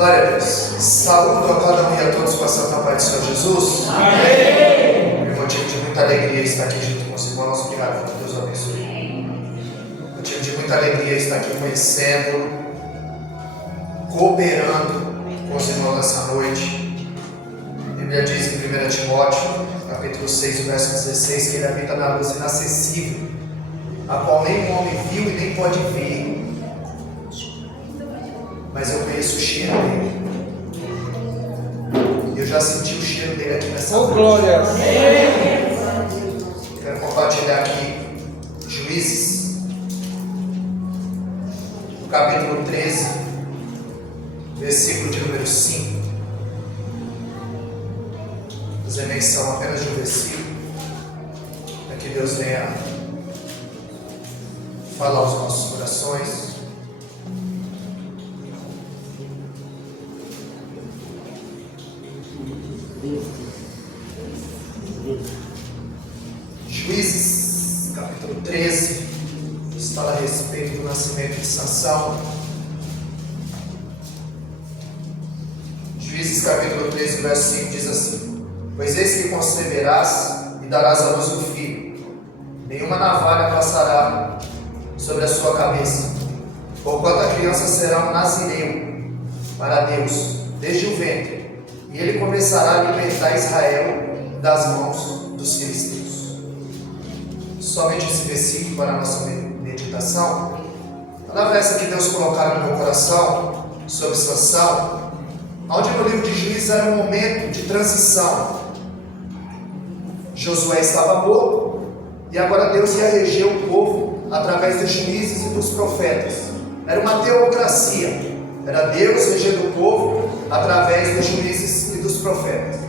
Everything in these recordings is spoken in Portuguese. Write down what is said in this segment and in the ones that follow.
Glória a Deus. Saúdo a cada um e a todos com a santa paz do Senhor Jesus. Amém. É motivo de muita alegria estar aqui junto com os irmãos. Obrigado, que Deus abençoe. Motivo de muita alegria estar aqui conhecendo, cooperando com os irmãos nessa noite. A Bíblia diz em 1 Timóteo, capítulo 6, verso 16, que ele habita na luz inacessível, a qual nem o homem viu e nem pode ver. Mas eu conheço o cheiro dele. Eu já senti o cheiro dele aqui nessa noite. Glória. Quero compartilhar aqui Juízes, no capítulo 13, versículo de número 5. Fazer menção apenas de um versículo, para que Deus venha falar aos nossos corações. Juízes, capítulo 13, fala a respeito do nascimento de Sansão. Juízes, capítulo 13, verso 5 diz assim: Pois eis que conceberás e darás à luz um filho, nenhuma navalha passará sobre a sua cabeça, porquanto a criança será um nazireu para Deus desde o ventre, e ele começará a libertar Israel das mãos dos filisteus. Somente esse versículo para a nossa meditação. A palavra essa que Deus colocaram no meu coração sobre Sansão, onde no livro de Juízes era um momento de transição. Josué estava morto e agora Deus ia reger o povo através dos juízes e dos profetas. Era uma teocracia, era Deus regendo o povo através dos juízes e dos profetas.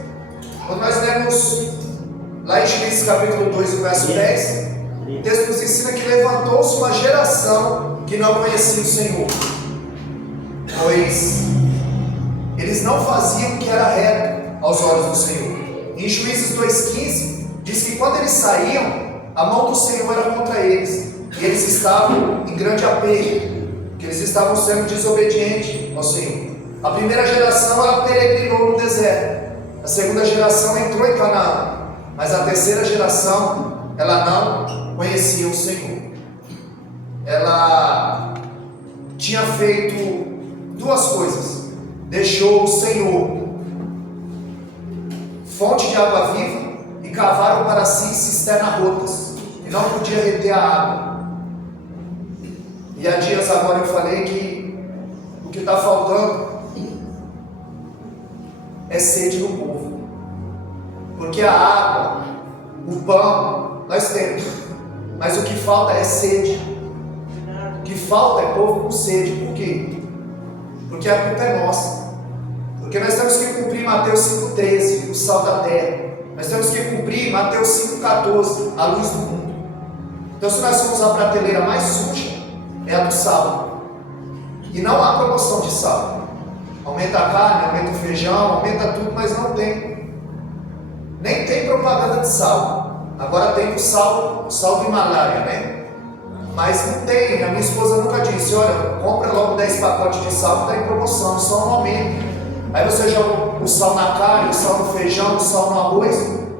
Quando nós lemos lá em Juízes capítulo 2, verso 10, o texto nos ensina que levantou-se uma geração que não conhecia o Senhor, pois eles não faziam o que era reto aos olhos do Senhor. Em Juízes 2,15 diz que quando eles saíam, a mão do Senhor era contra eles, e eles estavam em grande aperto, que eles estavam sendo desobedientes ao Senhor. A primeira geração ela peregrinou no deserto, a segunda geração entrou em Canaã, mas a terceira geração ela não conhecia o Senhor. Ela tinha feito duas coisas: deixou o Senhor fonte de água viva e cavaram para si cisternas rotas, e não podia reter a água. E há dias agora eu falei que o que está faltando é sede no povo, porque a água, o pão, nós temos, mas o que falta é sede. O que falta é povo com sede. Por quê? Porque a culpa é nossa. Porque nós temos que cumprir Mateus 5,13, o sal da terra. Nós temos que cumprir Mateus 5,14, a luz do mundo. Então, se nós formos a prateleira mais suja, é a do sal. E não há promoção de sal. Aumenta a carne, aumenta o feijão, aumenta tudo, mas não tem. Nem tem propaganda de sal. Agora tem o sal do Himalaia, né? Mas não tem. A minha esposa nunca disse: olha, compra logo 10 pacotes de sal que está em promoção, o sal não aumenta. Aí você joga o sal na carne, o sal no feijão, o sal no arroz,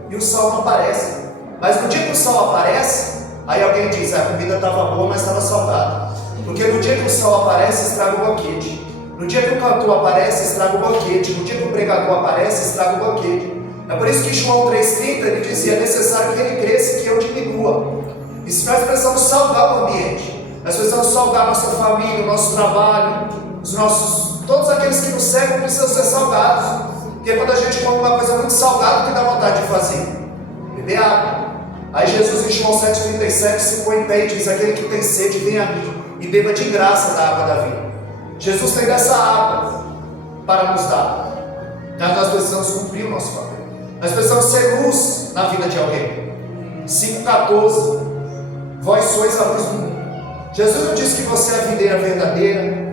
e o sal não aparece. Mas no dia que o sal aparece, aí alguém diz: a comida estava boa, mas estava salgada. Porque no dia que o sal aparece, estraga o banquete. No dia que o cantor aparece, estraga o banquete. No dia que o pregador aparece, estraga o banquete. É por isso que João 3,30 ele dizia: é necessário que ele cresça e que eu diminua. E se nós precisamos salgar o ambiente, nós precisamos salgar a nossa família, o nosso trabalho, todos aqueles que nos cercam precisam ser salgados. Porque quando a gente come uma coisa muito salgada, o que dá vontade de fazer? Beber água. Aí Jesus em João 7,37 se põe em pé e diz: aquele que tem sede, vem a mim e beba de graça da água da vida. Jesus tem dessa água para nos dar. Então nós precisamos cumprir o nosso papel. Nós precisamos ser luz na vida de alguém. 5,14: vós sois a luz do mundo. Jesus não disse que você é a videira verdadeira.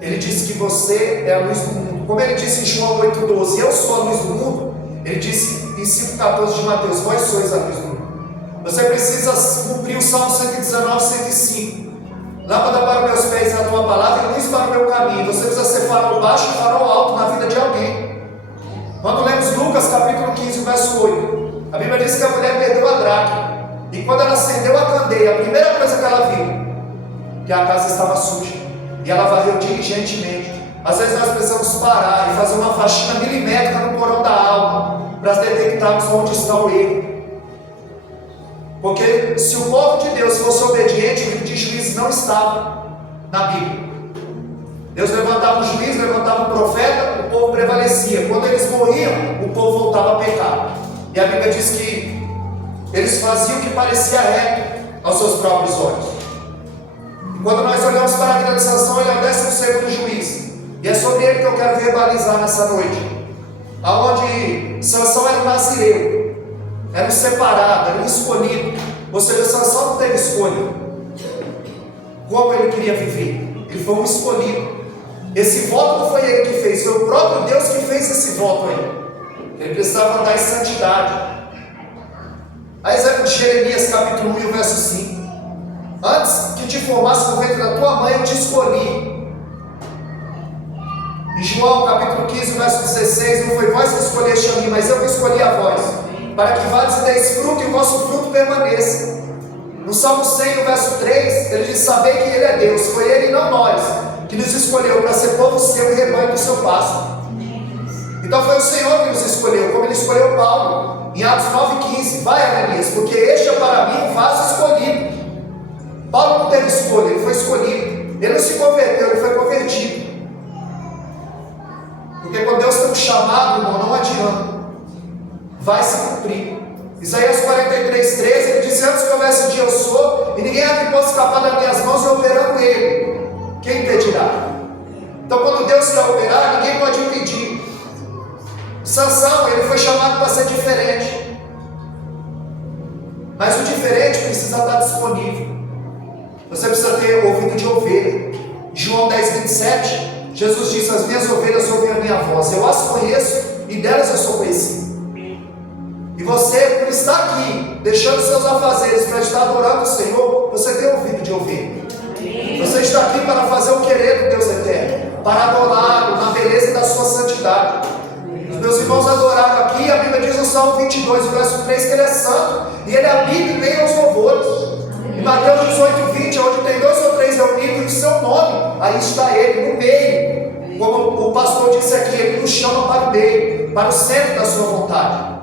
Ele disse que você é a luz do mundo. Como ele disse em João 8,12: eu sou a luz do mundo. Ele disse em 5,14 de Mateus: vós sois a luz do mundo. Você precisa cumprir o Salmo 119, 105. Lâmpada para os meus pés é a tua palavra e luz para o meu caminho. Você precisa ser farol baixo e farol alto na vida de alguém. Quando lemos Lucas capítulo 15, verso 8, a Bíblia diz que a mulher perdeu a dracma. E quando ela acendeu a candeia, a primeira coisa que ela viu, que a casa estava suja. E ela varreu diligentemente. Às vezes nós precisamos parar e fazer uma faxina milimétrica no porão da alma, para detectarmos onde está o erro. Porque se o povo de Deus fosse obediente, o livro de Juízes não estava na Bíblia. Deus levantava um juiz, levantava um profeta, o povo prevalecia. Quando eles morriam, o povo voltava a pecar. E a Bíblia diz que eles faziam o que parecia reto aos seus próprios olhos. E quando nós olhamos para a vida de Sansão, ele é o 12º juiz. E é sobre ele que eu quero verbalizar nessa noite. Aonde Sansão era um nazireu, era um separado, era um escolhido. Ou seja, Sansão não teve escolha. Como ele queria viver? Ele foi um escolhido. Esse voto não foi ele que fez, foi o próprio Deus que fez esse voto aí. Ele precisava andar em santidade. A exemplo de Jeremias capítulo 1 e o verso 5. Antes que te formasse no ventre da tua mãe, eu te escolhi. Em João capítulo 15, verso 16, não foi vós que escolheste a mim, mas eu que escolhi a vós, para que vades e deis fruto e o vosso fruto permaneça. No Salmo 100, no verso 3, ele diz: sabei que ele é Deus, foi ele e não nós, que nos escolheu para ser povo seu e rebanho do seu pasto. Então foi o Senhor que nos escolheu, como ele escolheu Paulo, em Atos 9,15, vai Ananias, porque este é para mim um vaso escolhido. Paulo não teve escolha, ele foi escolhido. Ele não se converteu, ele foi convertido. Porque quando Deus tem um chamado, irmão, não adianta, vai se cumprir. Isaías 43,13, ele disse: antes que houvesse o dia eu sou, e ninguém há que possa escapar das minhas mãos, e operando ele, quem impedirá? Então quando Deus quer operar, ninguém pode impedir. Sansão, ele foi chamado para ser diferente, mas o diferente precisa estar disponível. Você precisa ter ouvido de ovelha. João 10,27, Jesus disse: as minhas ovelhas ouvem a minha voz, eu as conheço e delas eu sou conhecido. E você, por estar aqui, deixando seus afazeres para estar adorando o Senhor, você tem ouvido de ovelha. Você está aqui para fazer o querer do Deus eterno, para adorá-lo na beleza da sua santidade. Os meus irmãos adoraram aqui, a Bíblia diz no Salmo 22, verso 3, que ele é santo e ele habita em meio aos louvores. Em Mateus 18,20, onde tem 2 ou 3 reunidos em seu nome, aí está ele, no meio. Como o pastor disse aqui, ele nos chama para o meio, para o centro da sua vontade.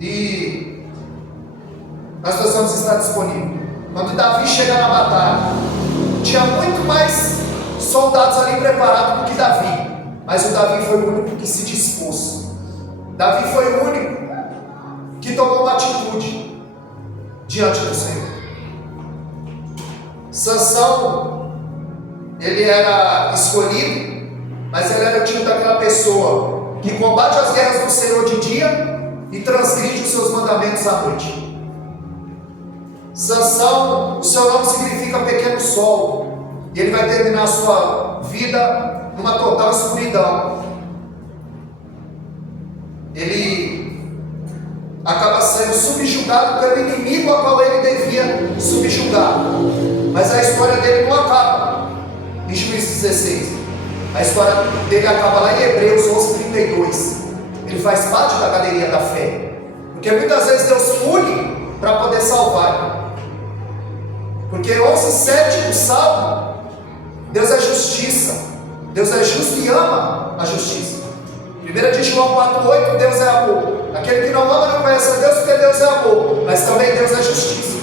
E nós precisamos estar disponíveis. Quando Davi chega na batalha, tinha muito mais soldados ali preparados do que Davi, mas o Davi foi o único que se dispôs. Davi foi o único que tomou uma atitude diante do Senhor. Sansão, ele era escolhido, mas ele era o tipo daquela pessoa que combate as guerras do Senhor de dia e transgride os seus mandamentos à noite. Sansão, o seu nome significa pequeno sol, e ele vai terminar a sua vida numa total escuridão. Ele acaba sendo subjugado pelo inimigo a qual ele devia subjugar, mas a história dele não acaba em Juízes 16. A história dele acaba lá em Hebreus 11:32. Ele faz parte da galeria da fé, porque muitas vezes Deus pune para poder salvar. Porque 11:7 do Salmo, Deus é justiça, Deus é justo e ama a justiça. 1 de João 4,8, Deus é amor. Aquele que não ama não conhece a Deus, porque Deus é amor, mas também Deus é justiça.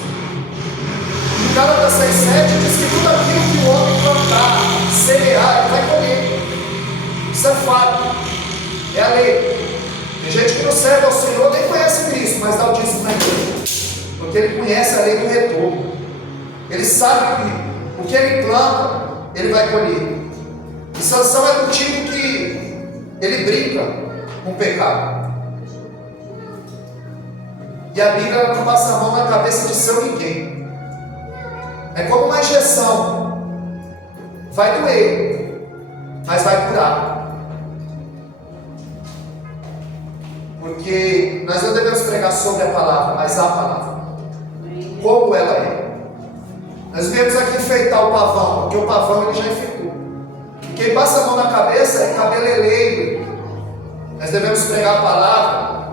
Em Gálatas 6,7 diz que tudo aquilo que o homem plantar, semear, ele vai colher. Isso é fato, é a lei. Tem gente que não serve ao Senhor, nem conhece Cristo, mas dá o dízimo na igreja, porque ele conhece a lei do retorno. Ele sabe que o que ele planta, ele vai colher. E Sansão é do tipo que ele brinca com o pecado. E a Bíblia não passa a mão na cabeça de seu ninguém. É como uma injeção. Vai doer, mas vai curar. Porque nós não devemos pregar sobre a palavra, mas a palavra. Como ela é. Nós viemos aqui enfeitar o pavão, porque o pavão ele já enfeitou. E quem passa a mão na cabeça é cabeleireiro. Nós devemos pregar a palavra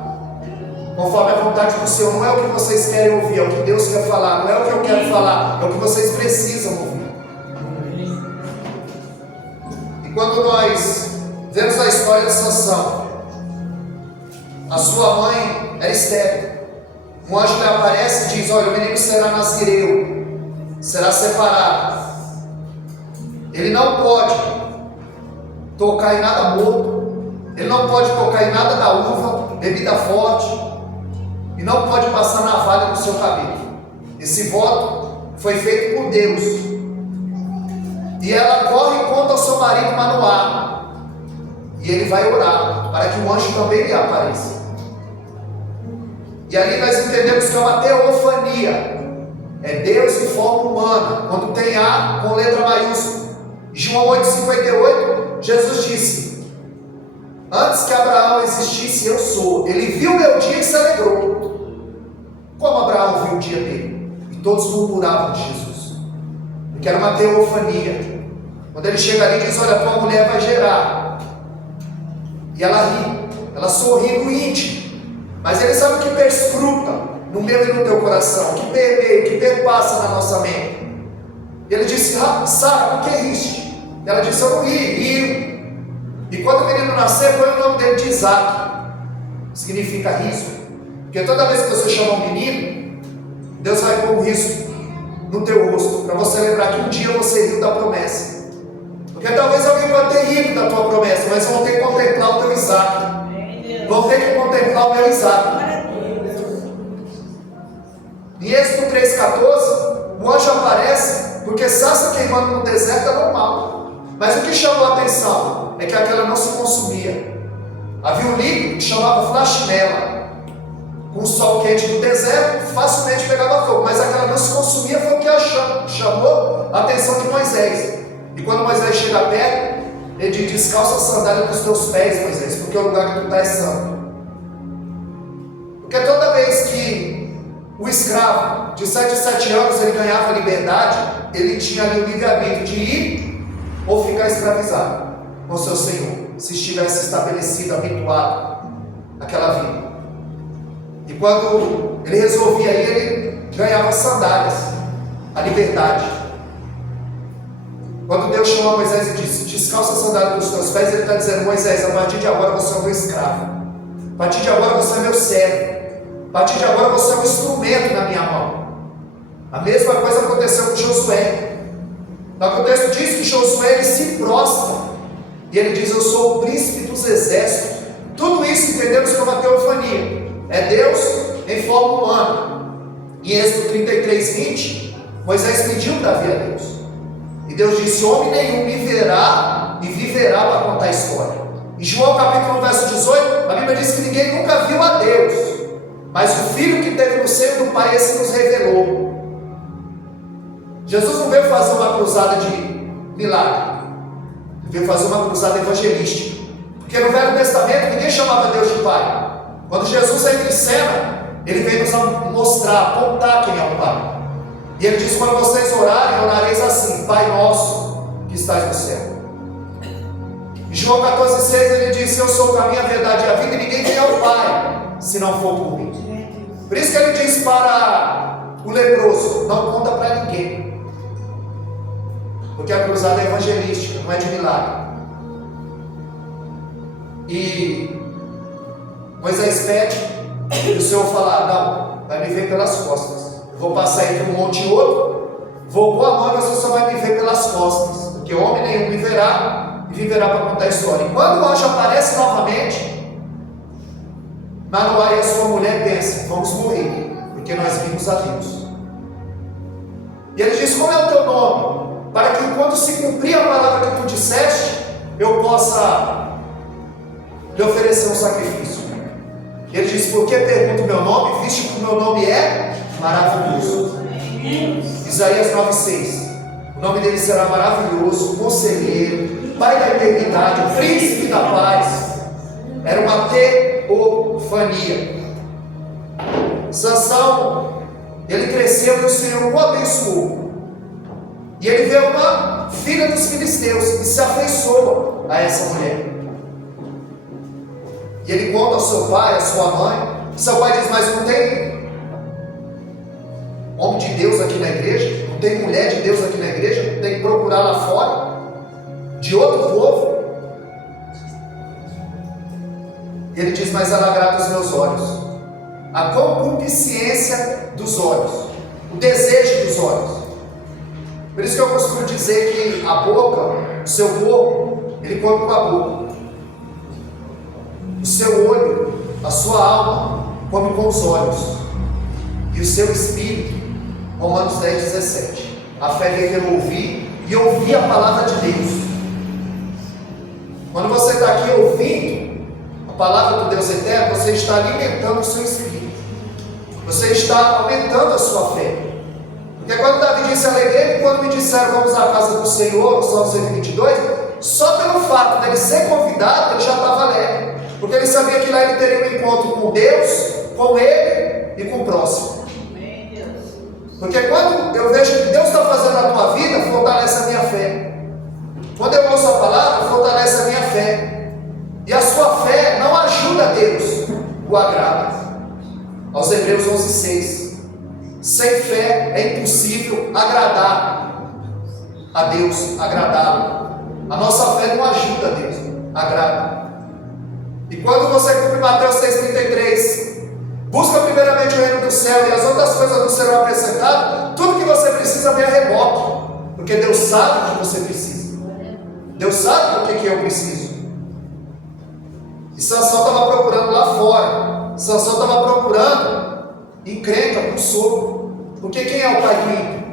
conforme a vontade do Senhor. Não é o que vocês querem ouvir, é o que Deus quer falar. Não é o que eu quero falar, é o que vocês precisam ouvir. E quando nós vemos a história de Sansão, a sua mãe era estéril. Um anjo lhe aparece e diz: olha, o menino será nazireu, será separado. Ele não pode tocar em nada morto, ele não pode tocar em nada da uva, bebida forte, e não pode passar navalha no seu cabelo. Esse voto foi feito por Deus. E ela corre e conta ao seu marido Manoá, e ele vai orar para que o anjo também lhe apareça. E ali nós entendemos que é uma teofania, é Deus em forma humana, quando tem A com letra maiúscula. João 8,58, Jesus disse: antes que Abraão existisse, eu sou. Ele viu o meu dia e se alegrou. Como Abraão viu o dia dele? E todos murmuravam de Jesus, porque era uma teofania. Quando ele chega ali e diz: olha, tua mulher vai gerar. E ela ri, ela sorri no íntimo. Mas ele sabe o que perscruta no meu e no teu coração, o que permeia, o que perpassa na nossa mente. E ele disse: Sara, por que riste? Ela disse: eu não ri. E quando o menino nascer, põe o nome dele de Isaac. Significa riso. Porque toda vez que você chama um menino, Deus vai pôr um riso no teu rosto, para você lembrar que um dia você riu da promessa. Porque talvez alguém pode ter rido da tua promessa, mas vão ter que contemplar o teu Isaac. Vão ter que contemplar o meu Isaac. Em Êxodo 3,14, o anjo aparece, porque sarça queimando no deserto é normal. Mas o que chamou a atenção é que aquela não se consumia. Havia um líquido que chamava flashinela. Com o sol quente do deserto, facilmente pegava fogo. Mas aquela não se consumia, foi o que chamou a atenção de Moisés. E quando Moisés chega perto, ele diz: descalça a sandália dos teus pés, Moisés, porque o lugar que tu está é santo. Porque toda vez que o escravo de 7 em 7 anos ele ganhava liberdade, ele tinha ali o livre-arbítrio de ir ou ficar escravizado com seu senhor, se estivesse estabelecido, habituado àquela vida. E quando ele resolvia ir, ele ganhava sandálias, a liberdade. Quando Deus chamou Moisés e disse: descalça a sandália dos teus pés, ele está dizendo: Moisés, a partir de agora você é o meu escravo, a partir de agora você é meu servo, a partir de agora você é um instrumento na minha mão. A mesma coisa aconteceu com Josué. No contexto diz que Josué ele se prostra e ele diz: eu sou o príncipe dos exércitos. Tudo isso entendemos que é uma teofania, é Deus em forma humana. Em Êxodo 33:20, Moisés pediu Davi a Deus. E Deus disse: homem nenhum me verá e viverá para contar a história. Em João capítulo 1, verso 18, a Bíblia diz que ninguém nunca viu a Deus, mas o Filho que teve no seio do Pai, esse nos revelou. Jesus não veio fazer uma cruzada de milagre, ele veio fazer uma cruzada evangelística. Porque no Velho Testamento ninguém chamava Deus de Pai. Quando Jesus entra em cena, ele veio nos mostrar, apontar quem é o Pai. E ele diz: quando vocês orarem, orareis assim: Pai nosso que estás no céu. Em João 14,6 ele diz: eu sou o caminho, a verdade e a vida, e ninguém vem ao Pai se não for por mim. Por isso que ele diz para o leproso: não conta para ninguém, porque a cruzada é evangelística, não é de milagre. E Moisés pede, e o Senhor fala: não, vai me ver pelas costas. Vou passar entre um monte e outro, vou pôr a mão e você só vai me ver pelas costas, porque homem nenhum me verá e viverá para contar a história. E quando o anjo aparece novamente, Manoá e a sua mulher pensam: vamos morrer, porque nós vimos a Deus. E ele diz: como é o teu nome? Para que quando se cumprir a palavra que tu disseste, eu possa lhe oferecer um sacrifício. Ele diz: por que pergunta o meu nome, visto que o meu nome é maravilhoso? Isaías 9,6. O nome dele será maravilhoso, conselheiro, Pai da eternidade, príncipe da paz. Era uma teofania. Sansão, ele cresceu e o Senhor o abençoou. E ele vê uma filha dos filisteus e se afeiçoa a essa mulher. E ele conta ao seu pai, à sua mãe. Seu pai diz: mas não tem homem de Deus aqui na igreja? Não tem mulher de Deus aqui na igreja? Não tem que procurar lá fora, de outro povo? E ele diz: mas ela agrada os meus olhos. A concupiscência dos olhos, o desejo dos olhos. Por isso que eu costumo dizer que a boca, o seu corpo, ele come com a boca. O seu olho, a sua alma, come com os olhos. E o seu espírito, Romanos 10:17. A fé vem pelo ouvir e ouvir a palavra de Deus. Quando você está aqui ouvindo a palavra do Deus eterno, você está alimentando o seu espírito. Você está aumentando a sua fé. Porque quando Davi disse: alegrei-me quando me disseram vamos à casa do Senhor, no Salmo 122, só pelo fato dele ser convidado, ele já estava alegre. Porque ele sabia que lá ele teria um encontro com Deus, com ele e com o próximo. Porque quando eu vejo que Deus está fazendo na tua vida, fortalece a minha fé. Quando eu ouço a palavra, fortalece a minha fé. E a sua fé não ajuda a Deus, o agrada. Aos Hebreus 11:6. Sem fé é impossível agradar a Deus, agradá-lo. A nossa fé não ajuda a Deus, agrada. E quando você cumpre Mateus 6,33, busca primeiramente o reino do céu e as outras coisas não serão acrescentadas, tudo que você precisa vem a reboque, porque Deus sabe o que você precisa. Deus sabe o que eu preciso. E Sansão estava procurando lá fora. Sansão estava procurando encrenca com sogro. Porque quem é o pai do ímpio?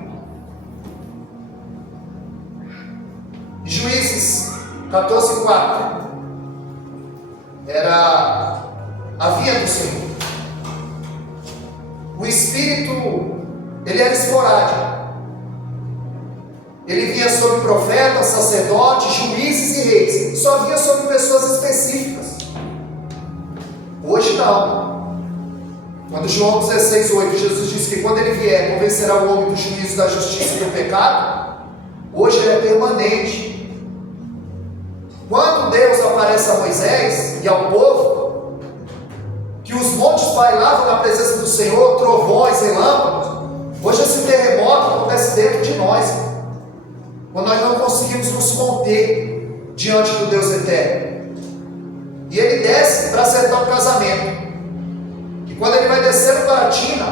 Juízes 14:4 era a via do Senhor. O espírito, ele era esporádico. Ele vinha sobre profetas, sacerdotes, juízes e reis. Só vinha sobre pessoas específicas. Hoje não. Quando João 16:8, Jesus disse que quando ele vier, convencerá o homem do juízo, da justiça e do pecado. Hoje ele é permanente. Quando Deus aparece a Moisés e ao povo, que os montes bailavam na presença do Senhor, trovões, relâmpagos, hoje esse terremoto acontece dentro de nós, quando nós não conseguimos nos conter diante do Deus eterno. E ele desce para acertar o casamento. E quando ele vai descendo para a tina,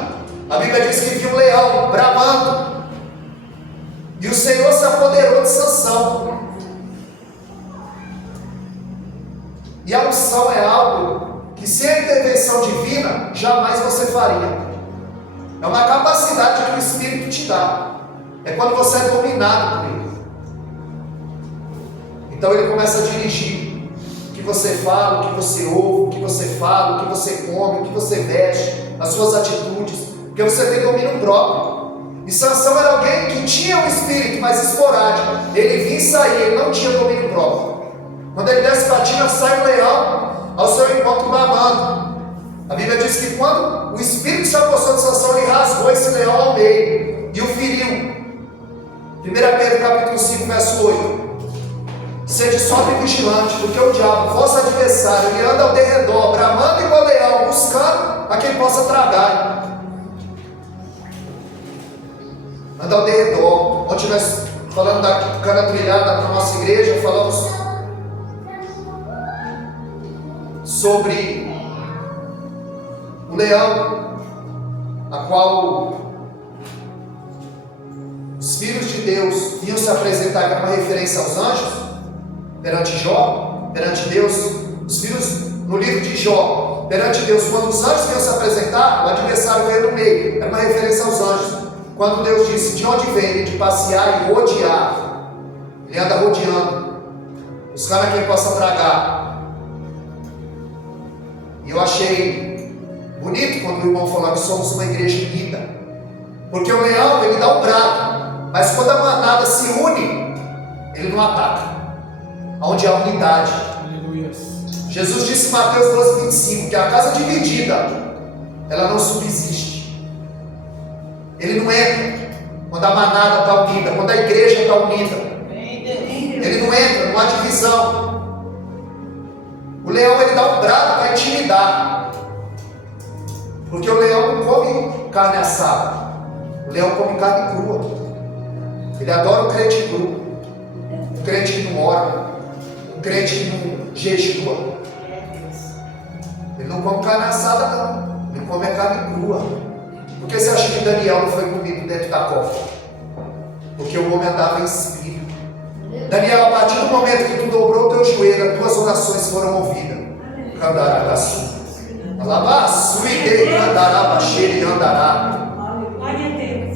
a Bíblia diz que viu um leão bramando. E o Senhor se apoderou de Sansão. E a unção é algo que, sem a intervenção divina, jamais você faria. É uma capacidade que o Espírito te dá. É quando você é dominado por ele. Então ele começa a dirigir o que você fala, o que você ouve, o que você fala, o que você come, o que você veste, as suas atitudes, porque você tem domínio próprio. E Sansão era alguém que tinha um espírito mais esporádico. Ele vinha e saía, ele não tinha domínio próprio. Quando ele desce para a tina, sai o leão ao seu encontro babando. A Bíblia diz que quando o espírito se apossou de Sansão, ele rasgou esse leão ao meio e o feriu. 1 Pedro capítulo 5, verso 8. Sede sóbrio e vigilante, porque o diabo, vosso adversário, ele anda ao derredor, bramando igual leão, buscando a quem possa tragar. Anda ao derredor. Ontem nós falando da cana trilhada na nossa igreja, falamos sobre o leão, a qual os filhos de Deus iam se apresentar, que era uma referência aos anjos, perante Jó, perante Deus. Os filhos, no livro de Jó, perante Deus, quando os anjos iam se apresentar, o adversário veio no meio, era uma referência aos anjos. Quando Deus disse: de onde vem ele? De passear e rodear. Ele anda rodeando, buscando a quem possa tragar. E eu achei bonito quando o irmão falou que somos uma igreja unida. Porque o leão, ele dá um brado, mas quando a manada se une, ele não ataca. Onde há unidade. Aleluia. Jesus disse em Mateus 12:25 que a casa dividida, ela não subsiste. Ele não entra. quando a manada está unida, quando a igreja está unida. Ele não entra, não há divisão. O leão, ele dá um brado para intimidar. Porque o leão não come carne assada. O leão come carne crua. Ele adora o crente cru. Um crente que não ora. Um crente que não jejua. Ele não come carne assada, não. Ele come a carne crua. Por que você acha que Daniel não foi comido dentro da cova? Porque o homem andava em espírito. Daniel, a partir do momento que tu dobrou o teu joelho, as tuas orações foram ouvidas. Candaragaçu. Alabaçu e dei, candará, cheire e andará.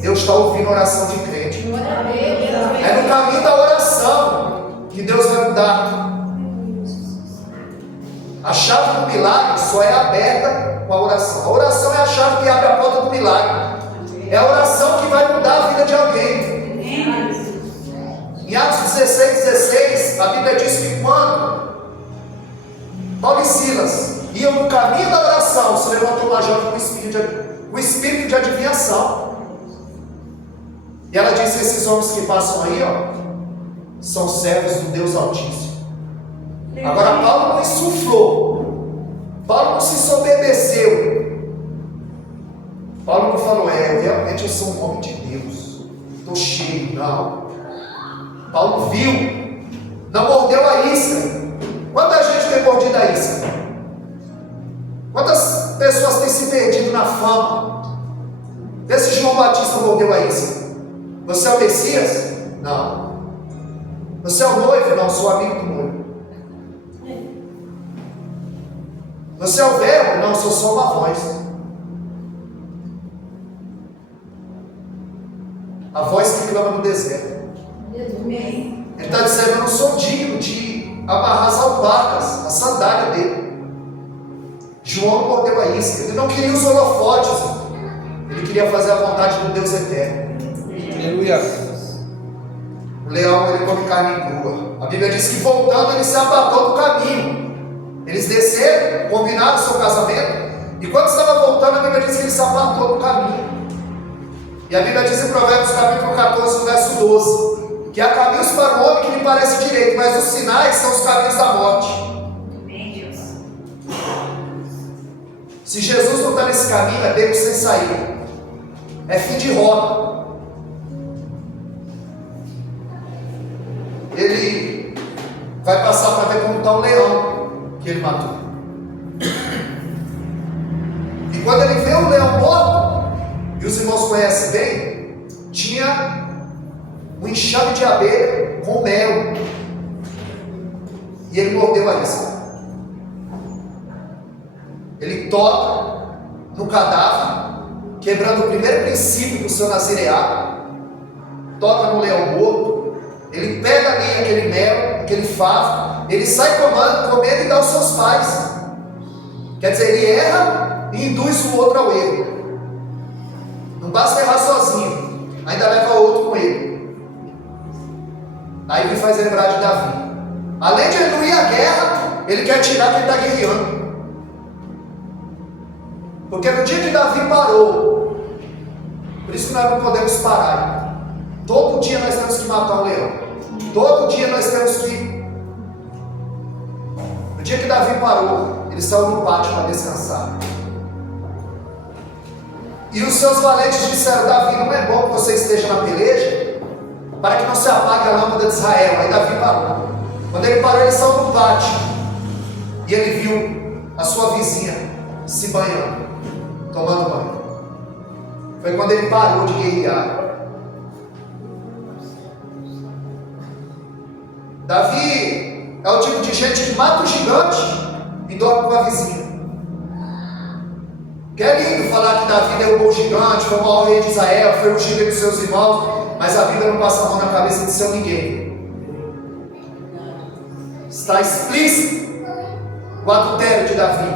Deus está ouvindo oração de crente. É no caminho da oração que Deus vai mudar. A chave do milagre só é aberta com a oração. A oração é a chave que abre a porta do milagre. É a oração que vai mudar a vida de alguém. Em Atos 16, a Bíblia diz que quando Paulo e Silas iam no caminho da oração, se levantou uma jovem com espírito de adivinhação. E ela disse: esses homens que passam aí, ó, são servos do Deus Altíssimo. Agora Paulo não insuflou, Paulo não se soberbeceu. Paulo não falou: realmente eu sou um homem de Deus, estou cheio. Não. Paulo viu, não mordeu a isca. Quanta gente tem mordido a isca? Quantas pessoas têm se perdido na fama? Vê se João Batista mordeu a isca. Você é o Messias? Não. Você é o noivo? Não, sou amigo do noivo. Você é o verbo? Não, sou só uma voz. A voz que clama no deserto. Ele está dizendo: eu não sou digno de amarrar as alpacas, a sandália dele. João não mordeu a isca. Ele não queria os holofotes. Ele queria fazer a vontade do Deus eterno. Aleluia. O leão, ele come carne crua. A Bíblia diz que voltando ele se apartou do caminho. Eles desceram, combinaram o seu casamento. E quando estava voltando, a Bíblia diz que ele se apartou do caminho. E a Bíblia diz em Provérbios capítulo 14, verso 12, que há caminhos para o homem que lhe parece direito, mas os sinais são os caminhos da morte. Se Jesus não está nesse caminho, é beco sem saída. É fim de rota. Ele vai passar para ver como está o leão que ele matou. E quando ele vê o leão morto, e os irmãos conhecem bem, tinha um enxame de abelha com mel. E ele mordeu a isca. Ele toca no cadáver, quebrando o primeiro princípio do seu nazireado. Toca no leão morto. Ele pega ali aquele mel, aquele favo. Ele sai comendo e dá aos seus pais. Quer dizer, ele erra e induz o outro ao erro. Não basta errar sozinho, ainda leva outro com ele. Aí me faz lembrar de Davi. Além de ele não ir à guerra, ele quer tirar quem está guerreando. Porque no dia que Davi parou, por isso que nós não podemos parar. Todo dia nós temos que matar um leão. Todo dia nós temos que. No dia que Davi parou, ele saiu no pátio para descansar. E os seus valentes disseram: Davi, não é bom que você esteja na peleja, para que não se apague a lâmpada de Israel. Aí Davi parou. Quando ele parou, ele saiu no pátio. E ele viu a sua vizinha se banhando, tomando banho. Foi quando ele parou de guerrear. Davi é o tipo de gente que mata o gigante e dorme com a vizinha. Que é lindo falar que Davi derrubou o gigante, foi o maior rei de Israel, foi ungido dos seus irmãos, mas a Bíblia não passa a mão na cabeça de seu ninguém. Está explícito o adultério de Davi.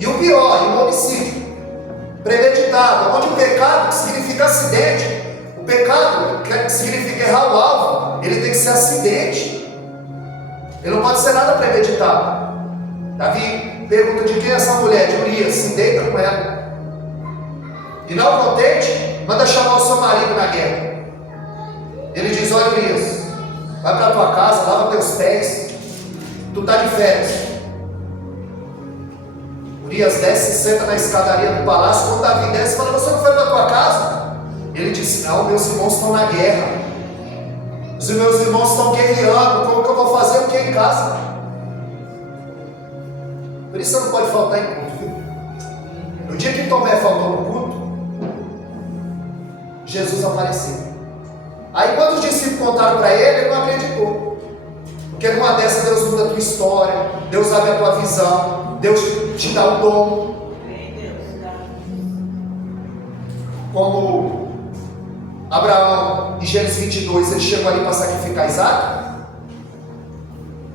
E o pior, o homicídio premeditado, onde o pecado, que significa acidente, o pecado, que significa errar o alvo, ele tem que ser acidente. Ele não pode ser nada premeditado. Davi pergunta: de quem é essa mulher? De Urias. Se deita com ela. E não contente, manda chamar o seu marido na guerra. Ele diz: olha, Urias, vai para tua casa, lava teus pés, tu está de férias. Urias desce e senta na escadaria do palácio. Quando Davi desce e fala: você não foi para tua casa? Ele disse: não, meus irmãos estão na guerra, os meus irmãos estão guerreando, como que eu vou fazer o que em casa? Por isso você não pode faltar em culto, viu? No dia que Tomé faltou no culto, Jesus apareceu. Aí quando os discípulos contaram para ele, ele não acreditou. Porque numa dessas Deus muda a tua história, Deus abre a tua visão, Deus te dá o dom. Como Abraão, em Gênesis 22, ele chegou ali para sacrificar Isaac.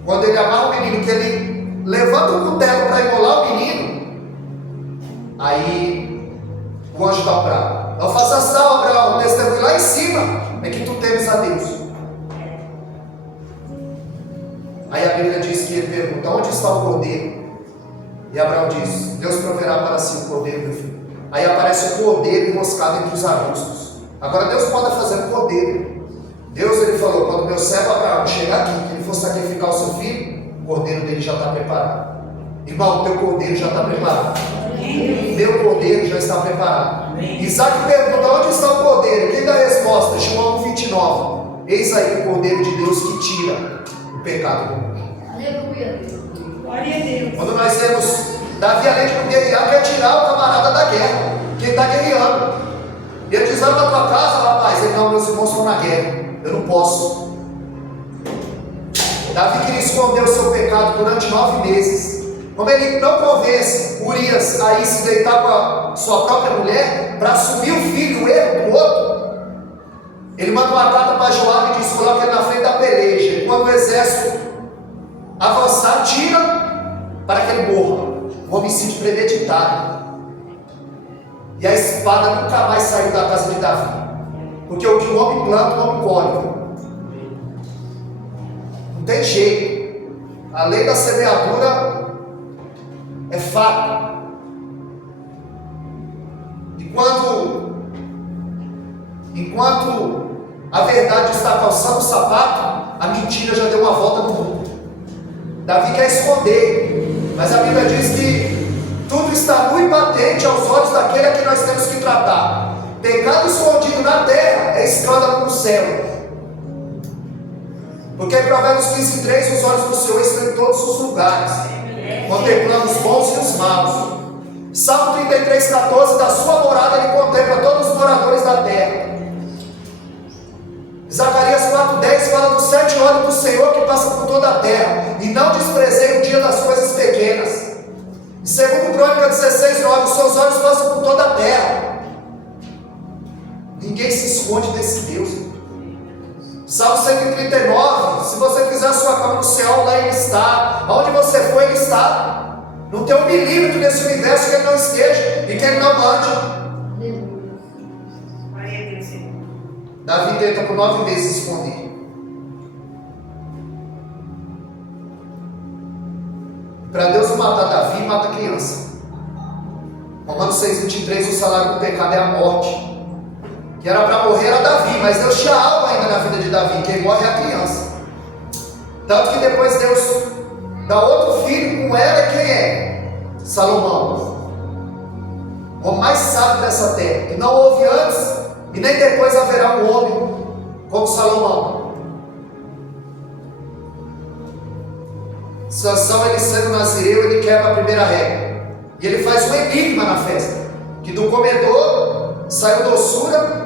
Quando ele amarra o menino, que ele levanta o cutelo para imolar o menino, aí o anjo dá o bravo: não faças tal, Abraão, o testemunho lá em cima é que tu temes a Deus. Aí a Bíblia diz que ele pergunta: onde está o cordeiro? E Abraão diz: Deus proverá para si o cordeiro, meu filho. Aí aparece o cordeiro enroscado entre os arbustos. Agora Deus pode fazer um cordeiro. Deus, ele falou: quando meu servo Abraão chegar aqui, que ele for sacrificar o seu filho, o cordeiro dele já está preparado. Irmão, o teu cordeiro já está preparado. Meu cordeiro já está preparado. Isaac pergunta: onde está o cordeiro? Quem dá a resposta? João 1:29. Eis aí o cordeiro de Deus que tira o pecado do mundo. Aleluia. Glória a Deus. Quando nós vemos Davi, além de guerrear, quer tirar o camarada da guerra, que está guerreando. Ele diz: vai para tua casa, rapaz. Ele: não, meus irmãos estão na guerra, eu não posso. Davi queria esconder o seu pecado durante 9 meses. Como ele não convence Urias a ir se deitar com a sua própria mulher para assumir o filho, o erro do outro, ele manda uma carta para Joabe e diz: coloca ele na frente da peleja, e quando o exército avançar, tira para que ele morra. Um homicídio premeditado. E a espada nunca mais saiu da casa de Davi, porque o que o homem planta, o homem colhe. Não tem jeito. A lei da semeadura é fato. Enquanto a verdade está calçando o sapato, a mentira já deu uma volta no mundo. Davi quer esconder, mas a Bíblia diz que tudo está nu e patente aos olhos daquele a quem nós temos que tratar. Pecado escondido na terra é escândalo no céu. Porque em Provérbios 15:3, os olhos do Senhor estão em todos os lugares, contemplando os bons e os maus. Salmo 33:14, da sua morada ele contempla todos os moradores da terra. Zacarias 4:10 fala dos 7 olhos do Senhor que passam por toda a terra, e não desprezei o dia das coisas pequenas. Segundo Crônica 16:9, os seus olhos passam por toda a terra. Ninguém se esconde desse Deus. Salmo 139, se você fizer a sua cama no céu, lá ele está. Aonde você for, ele está. Não tem 1 milímetro nesse universo que ele não esteja e que ele não mande. Davi tenta por 9 meses esconder. Para Deus não matar Davi, mata a criança. Romanos 6:23, o salário do pecado é a morte. Que era para morrer era Davi, mas Deus tinha algo ainda na vida de Davi. Quem morre é a criança. Tanto que depois Deus dá outro filho com ela, e quem é? Salomão, o homem mais sábio dessa terra, que não houve antes e nem depois haverá um homem como Salomão. Sansão, ele sendo nazireu, ele quebra a primeira regra, e ele faz um enigma na festa, que do comedor saiu doçura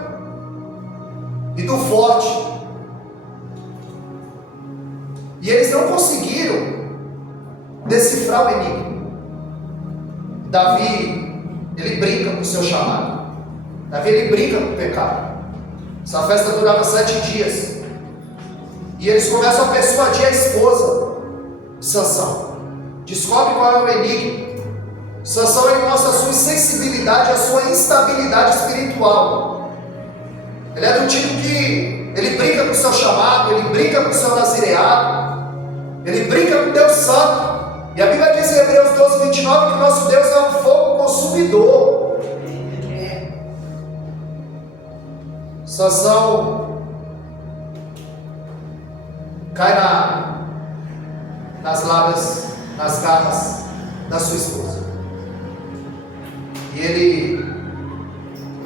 e do forte, e eles não conseguiram decifrar o enigma. Davi, ele brinca com o seu chamado. Davi, ele brinca com o pecado. Essa festa durava 7 dias, e eles começam a persuadir a esposa de Sansão. Descobre qual é o enigma. Sansão, ele mostra a sua insensibilidade, a sua instabilidade espiritual. Ele é do tipo que ele brinca com o seu chamado, ele brinca com o seu nazireado, ele brinca com Deus Santo. E a Bíblia diz em Hebreus 12:29 que o nosso Deus é um fogo consumidor. Sansão, cai nas lábias, nas garras da sua esposa. E ele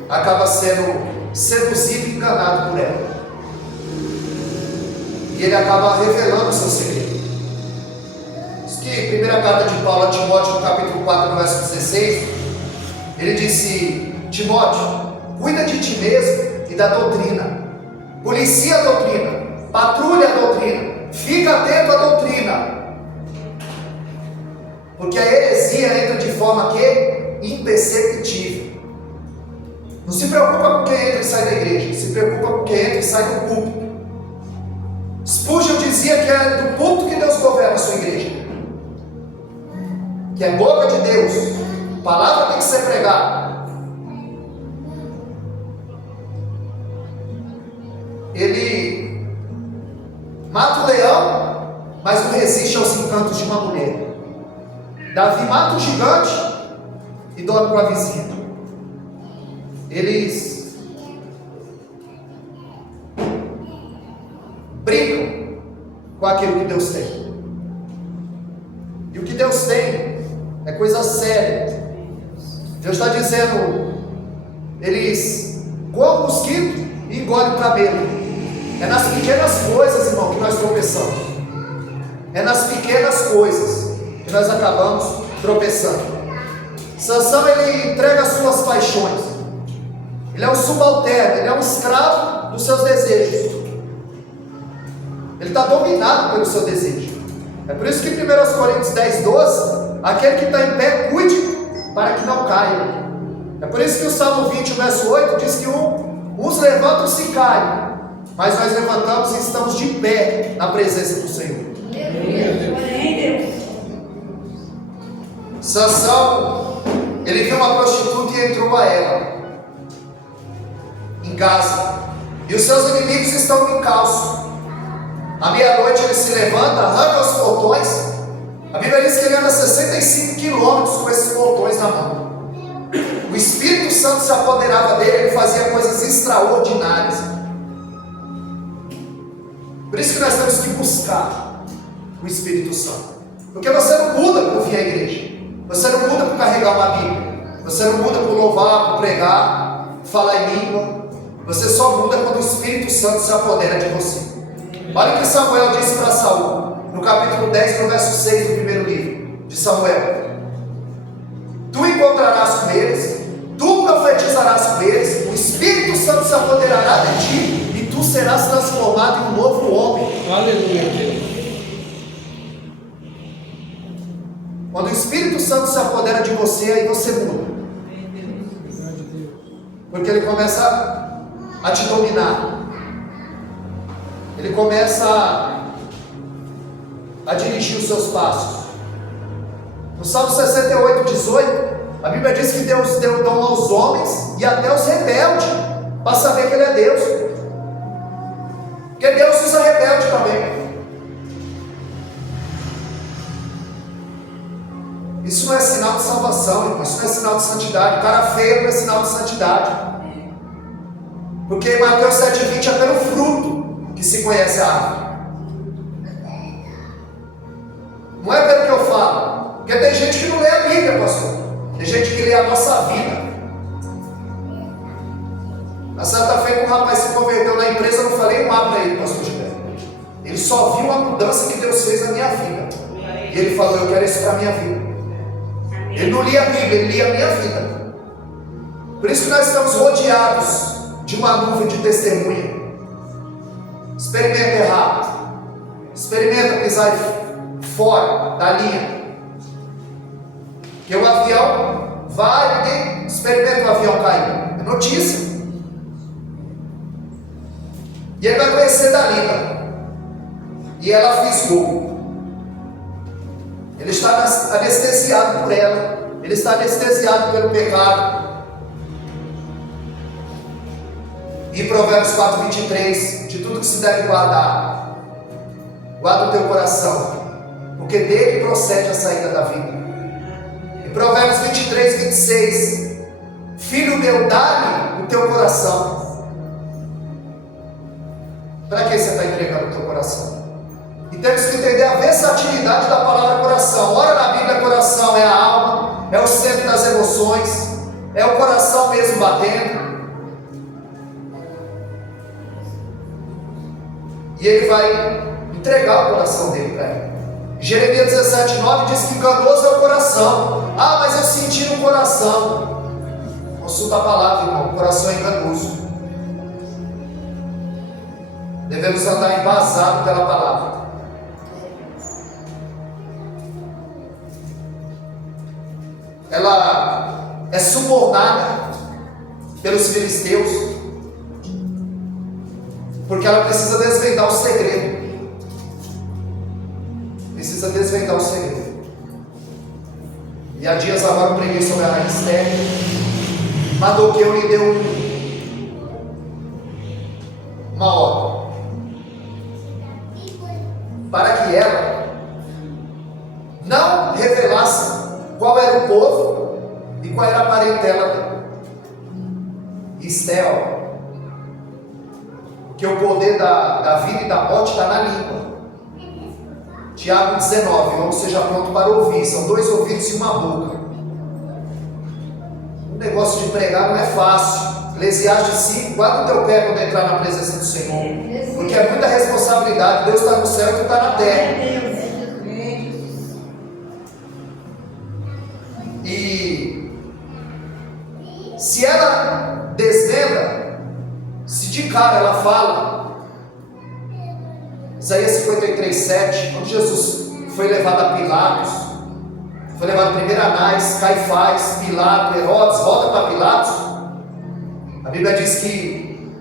acaba sendo seduzido e enganado por ela. E ele acaba revelando o seu segredo. Diz que a primeira carta de Paulo a Timóteo, no capítulo 4, no verso 16, ele disse: Timóteo, cuida de ti mesmo e da doutrina, policia a doutrina, patrulha a doutrina, fica atento à doutrina, porque a heresia entra de forma que imperceptível. Não se preocupa com quem entra e sai da igreja, se preocupa com quem entra e sai do púlpito. Spurgeon dizia que é do púlpito que Deus governa a sua igreja, que é boca de Deus, a palavra tem que ser pregada. Ele mata o leão, mas não resiste aos encantos de uma mulher. Davi mata o gigante e dorme com a vizinha. Eles brincam com aquilo que Deus tem. E o que Deus tem é coisa séria. Deus está dizendo: eles comem mosquito e engolem cabelo. É nas pequenas coisas, irmão, que nós tropeçamos. É nas pequenas coisas que nós acabamos tropeçando. Sansão, ele entrega as suas paixões. Ele é um subalterno, ele é um escravo dos seus desejos. Ele está dominado pelo seu desejo. É por isso que em 1 Coríntios 10, 12, aquele que está em pé, cuide para que não caia. É por isso que o Salmo 20, verso 8, diz que uns levantam-se e caem, mas nós levantamos e estamos de pé na presença do Senhor. Sansão, ele viu uma prostituta e entrou a ela em Gaza, e os seus inimigos estão em calço. À meia-noite ele se levanta, arranca os portões. A Bíblia diz que ele anda 65 quilômetros com esses portões na mão. O Espírito Santo se apoderava dele, ele fazia coisas extraordinárias. Por isso que nós temos que buscar o Espírito Santo. Porque você não muda por vir à igreja, você não muda por carregar uma Bíblia, você não muda por louvar, por pregar, falar em língua. Você só muda quando o Espírito Santo se apodera de você. Olha o que Samuel disse para Saul, no capítulo 10, no verso 6 do primeiro livro de Samuel: tu encontrarás com eles, tu profetizarás com eles, o Espírito Santo se apoderará de ti, e tu serás transformado em um novo homem. Aleluia, Deus. Quando o Espírito Santo se apodera de você, aí você muda. Porque ele começa a te dominar. Ele começa a dirigir os seus passos. No Salmo 68, 18, a Bíblia diz que Deus deu dom aos homens e até aos rebeldes, para saber que Ele é Deus. Porque Deus usa rebelde também. Isso não é sinal de salvação, irmão. Isso não é sinal de santidade. Cara feio não é sinal de santidade. Porque em Mateus 7,20 é pelo fruto que se conhece a árvore. Não é pelo que eu falo. Porque tem gente que não lê a Bíblia, pastor. Tem gente que lê a nossa vida. Na sexta-feira, um rapaz se converteu na empresa, eu não falei um A para ele, pastor Gilberto. Ele só viu a mudança que Deus fez na minha vida. E ele falou: eu quero isso para a minha vida. Ele não lia a Bíblia, ele lia a minha vida. Por isso que nós estamos rodeados de uma nuvem de testemunha. Experimenta errar. Experimenta pisar fora da linha. Porque o avião vai, ninguém experimenta o avião cair. É notícia. E ele vai conhecer Dalila. E ela fisgou. Ele está anestesiado por ela. Ele está anestesiado pelo pecado. E Provérbios 4, 23, de tudo que se deve guardar, guarda o teu coração, porque dele procede a saída da vida. E Provérbios 23, 26, filho meu, dá-me o teu coração. Para que você está entregando o teu coração? E temos que entender a versatilidade da palavra coração. Ora, na Bíblia, coração é a alma, é o centro das emoções, é o coração mesmo batendo. E ele vai entregar o coração dele para ele. Jeremias 17:9 diz que enganoso é o coração. Ah, mas eu senti no coração. Consulta a palavra, irmão. O coração é enganoso. Devemos andar embasados pela palavra. Ela é subornada pelos filisteus, porque ela precisa desvendar o segredo. Precisa desvendar o segredo. E há dias agora eu preguei sobre a rainha Esther. Mardoqueu lhe deu uma ordem para que ela não revelasse qual era o povo e qual era a parentela dele. Esther, que o poder da vida e da morte está na língua. Tiago 19, ou seja, pronto para ouvir. São 2 ouvidos e uma boca. O negócio de pregar não é fácil. Eclesiastes 5, guarda o teu pé quando entrar na presença do Senhor, porque é muita responsabilidade. Deus está no céu e tu está na terra. E se ela desvenda, se de cara ela fala, Isaías 53:7, quando Jesus foi levado a Pilatos, foi levado primeiro a Anás, Caifás, Pilatos, Herodes, volta para Pilatos. A Bíblia diz que,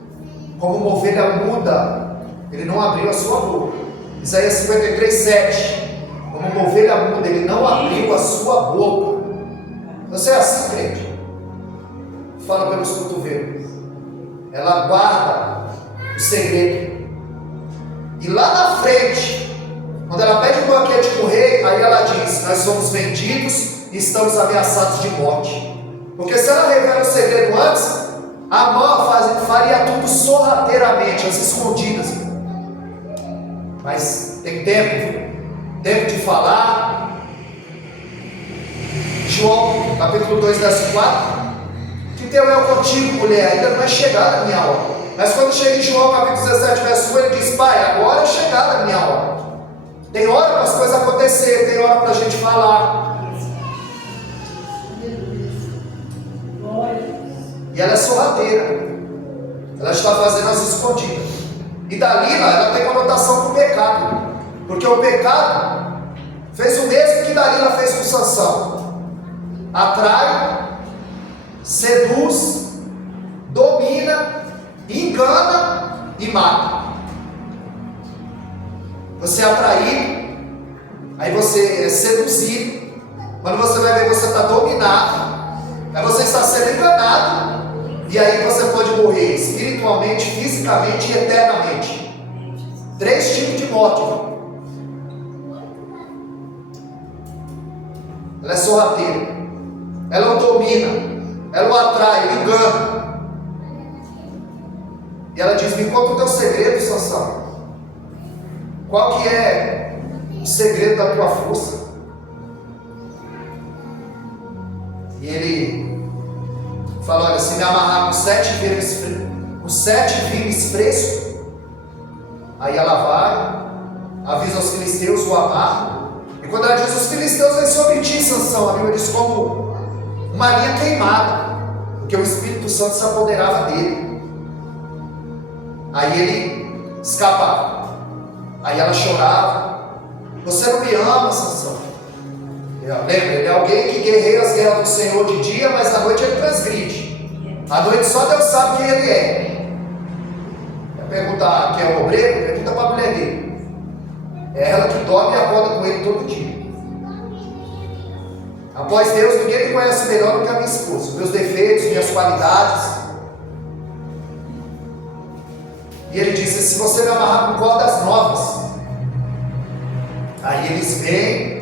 como uma ovelha muda, ele não abriu a sua boca. Isaías 53:7, como uma ovelha muda, ele não abriu a sua boca. Você é assim, crente? Fala pelos cotovelos. Ela guarda o segredo. E lá na frente, quando ela pede um banquete com o rei, aí ela diz: nós somos vendidos e estamos ameaçados de morte. Porque se ela revela o segredo antes, Amã faria tudo sorrateiramente, às escondidas. Mas tem tempo de falar. João, capítulo 2, verso 4. Que teu é contigo, mulher, ainda não é chegada a minha hora. Mas quando chega em João, capítulo 17, verso 1, ele diz: pai, agora é chegada a minha hora. Tem hora para as coisas acontecerem, tem hora para a gente falar. E ela é sorrateira. Ela está fazendo as escondidas. E Dalila, ela tem conotação com o pecado. Porque o pecado fez o mesmo que Dalila fez com Sansão. Atrai, seduz, domina, engana e mata. Você é atraído, aí você é seduzido. Quando você vai ver, você está dominado. Aí você está sendo enganado. E aí você pode morrer espiritualmente, fisicamente e eternamente. 3 tipos de morte. Ela é sorrateira. Ela o domina. Ela o atrai, o engana. E ela diz: me conta o teu segredo, Sansão. Qual que é o segredo da tua força? E ele fala: olha, se me amarrar com 7 firmes frescos, aí ela vai, avisa aos filisteus, o amarra. E quando ela diz: os filisteus vêm sobre ti, Sansão, a Bíblia diz: como uma linha queimada, porque o Espírito Santo se apoderava dele. Aí ele escapava. Aí ela chorava: você não me ama, Sansão. Lembra, ele é alguém que guerreia as guerras do Senhor de dia, mas à noite ele transgride. À noite só Deus sabe quem ele é. Quer perguntar quem é o obreiro? Pergunta para a mulher dele. É ela que dorme e acorda com ele todo dia. Após Deus, ninguém me conhece melhor do que a minha esposa. Meus defeitos, minhas qualidades. E ele disse: se você me amarrar com cordas novas. Aí eles vêm.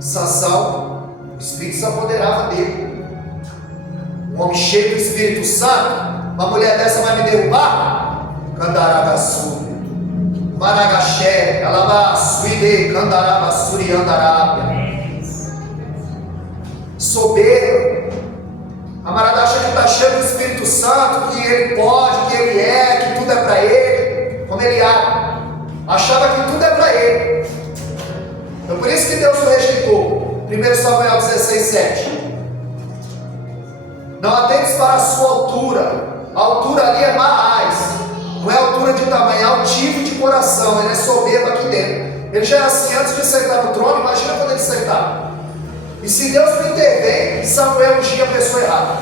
Sansão, o Espírito se apoderava dele. Um homem cheio do Espírito Santo. Uma mulher dessa vai me derrubar? Candaragaçu. Maragaxé, Alabá, Suide, Candaraba, Suriandarabia. Soberbo. A Camarada acha que está cheio do Espírito Santo, que ele pode, que ele é, que tudo é para ele, como ele achava que tudo é para ele. Então por isso que Deus o rejeitou. 1 Samuel 16:7. Não atentes para a sua altura. A altura ali é Baás. Não é altura de tamanho, é altivo de coração. Ele é soberbo aqui dentro. Ele já era assim antes de sentar no trono. Imagina quando ele sentar. E se Deus não intervém, Samuel ungia a pessoa errada.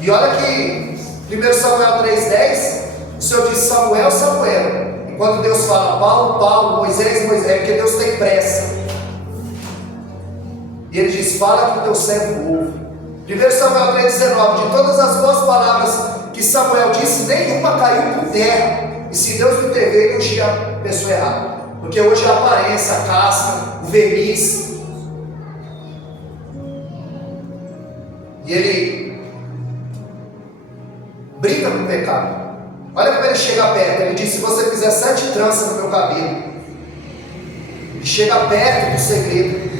E olha que 1 Samuel 3:10, o Senhor diz Samuel, Samuel. E quando Deus fala Paulo, Paulo, Moisés, Moisés, é porque Deus tem pressa. E ele diz, fala que o teu servo ouve. 1 Samuel 3:19, de todas as boas palavras que Samuel disse, nenhuma caiu por terra. E se Deus não intervém, ele ungia a pessoa errada. Porque hoje a aparência, a casca, o verniz. E ele brinca com o pecado. Olha como ele chega perto. Ele diz, se você fizer 7 tranças no meu cabelo, e chega perto do segredo,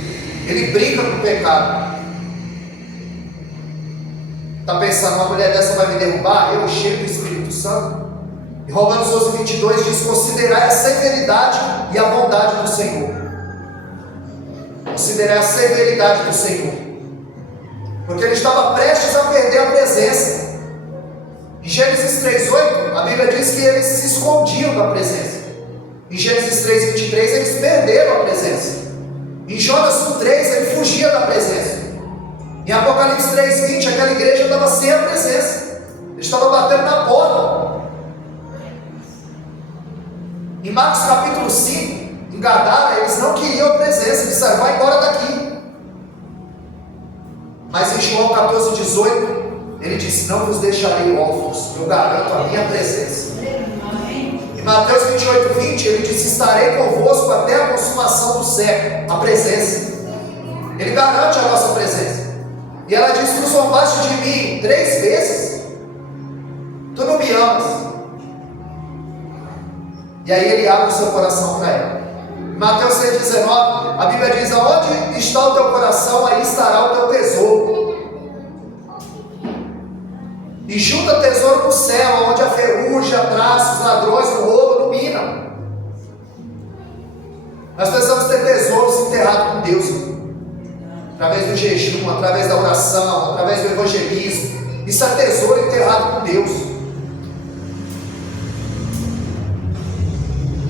ele brinca com o pecado. Está pensando, uma mulher dessa vai me derrubar? Eu, cheio do Espírito Santo. E Romanos 11:22 diz, considerai a severidade e a bondade do Senhor. Considerai a severidade do Senhor. Porque ele estava prestes a perder a presença. Em Gênesis 3:8, a Bíblia diz que eles se escondiam da presença. Em Gênesis 3:23, eles perderam a presença. Em Jonas 1:3, ele fugia da presença. Em Apocalipse 3:20, aquela igreja estava sem a presença. Ele estava batendo na porta. Em Marcos capítulo 5, em Gadara, eles não queriam a presença. Disseram, vai embora daqui. Mas em João 14:18, ele disse, não vos deixarei órfãos, eu garanto a minha presença. Em Mateus 28:20, ele disse, estarei convosco até a consumação do século, a presença. Ele garante a nossa presença. E ela diz, tu zombaste de mim 3 vezes, tu não me amas. E aí ele abre o seu coração para ela. Em Mateus 6:19, a Bíblia diz, aonde está o teu coração, aí estará o teu tesouro. E junta tesouro no céu, onde a ferrugem, a traça, os ladrões, o roubo, não minam. Nós precisamos ter tesouros enterrados com Deus, através do jejum, através da oração, através do evangelismo. Isso é tesouro enterrado com Deus.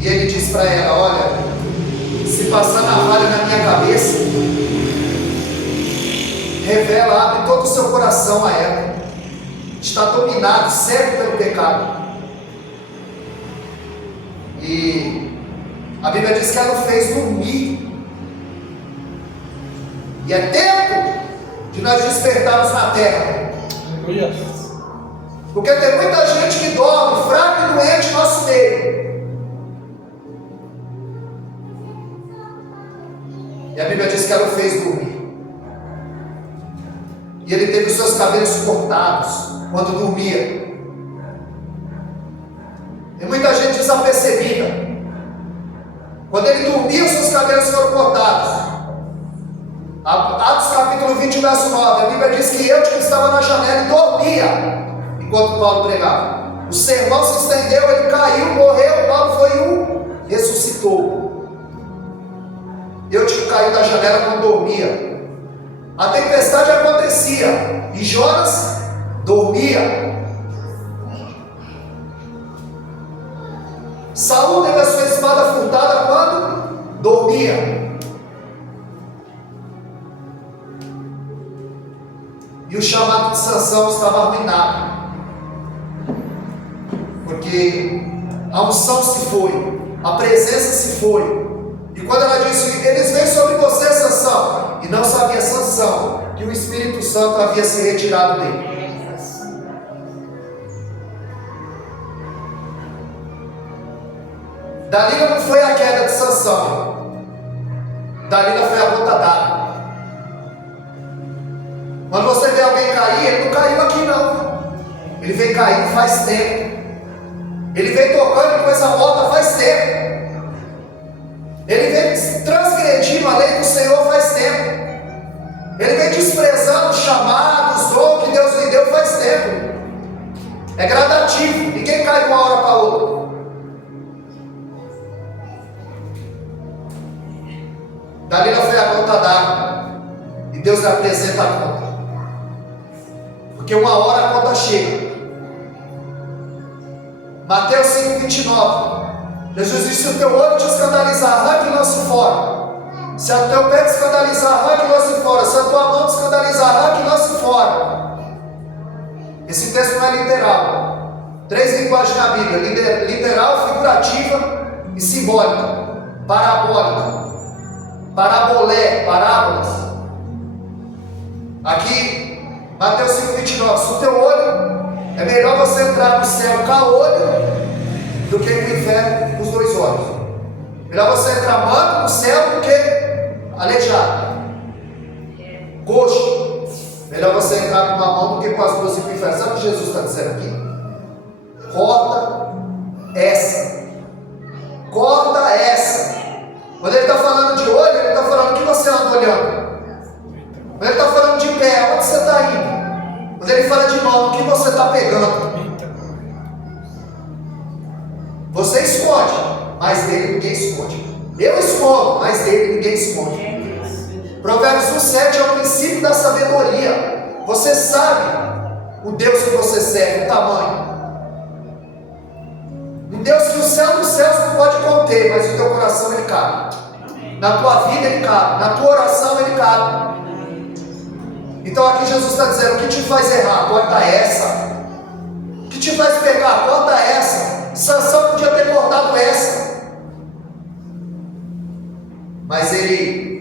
E ele diz para ela, olha, se passar navalha na minha cabeça, revela, abre todo o seu coração a ela. Está dominado, cego pelo pecado. E a Bíblia diz que ela o fez dormir. E é tempo de nós despertarmos na terra. Porque tem muita gente que dorme, fraco e doente no nosso meio. E a Bíblia diz que ela o fez dormir. E ele teve os seus cabelos cortados quando dormia. E muita gente desapercebida. Quando ele dormia, os seus cabelos foram cortados. Atos capítulo 20, verso 9. A Bíblia diz que eu que estava na janela e dormia enquanto Paulo pregava. O sermão se estendeu, ele caiu, morreu. Paulo foi ressuscitou. Eu que caiu da janela quando dormia. A tempestade acontecia e Jonas dormia. Saul teve a sua espada furtada quando dormia. E o chamado de Sansão estava arruinado. Porque a unção se foi, a presença se foi. E quando ela disse, eles vêm sobre você, Sansão, e não sabia Sansão que o Espírito Santo havia se retirado dele. Dalila não foi a queda de Sansão, Dalila foi a gota d'água. Quando você vê alguém cair, ele não caiu aqui não, ele vem caindo faz tempo, ele vem tocando em coisa morta faz tempo. Ele vem transgredindo a lei do Senhor faz tempo. Ele vem desprezando os chamados, os dons que Deus lhe deu faz tempo. É gradativo, ninguém cai de uma hora para outra. Dalila foi a conta d'água, e Deus lhe apresenta a conta, porque uma hora a conta chega. Mateus 5,29, Jesus disse: se o teu olho te escandalizar, arranque e lance fora. Se o teu pé te escandalizar, arranque e lance fora. Se a tua mão te escandalizar, arranque e lance fora. Esse texto não é literal. 3 linguagens na Bíblia: literal, figurativa e simbólica. Parabólica, parabolé, parábolas. Aqui, Mateus 5,29, se o teu olho, é melhor você entrar no céu com a olho do que no inferno com os 2 olhos. Melhor você entrar manco no céu do que aleijado, coxo. Melhor você entrar com uma mão do que com as 2 no inferno. Sabe o que Jesus está dizendo aqui? Corta essa. Corta essa. Quando ele está falando de olho, ele está falando o que você anda olhando. Quando ele está falando de pé, onde você está indo? Quando ele fala de mão, o que você está pegando? Você esconde, mas dele ninguém esconde. Eu escondo, mas dele ninguém esconde. Provérbios 1,7 é o princípio da sabedoria. Você sabe o Deus que você serve, o tamanho. Um Deus que o céu dos céus não pode conter, mas o teu coração ele cabe. Na tua vida ele cabe, na tua oração ele cabe. Então aqui Jesus está dizendo: o que te faz errar? Corta essa. O que te faz pecar? Corta essa. Sansão podia ter cortado essa, mas ele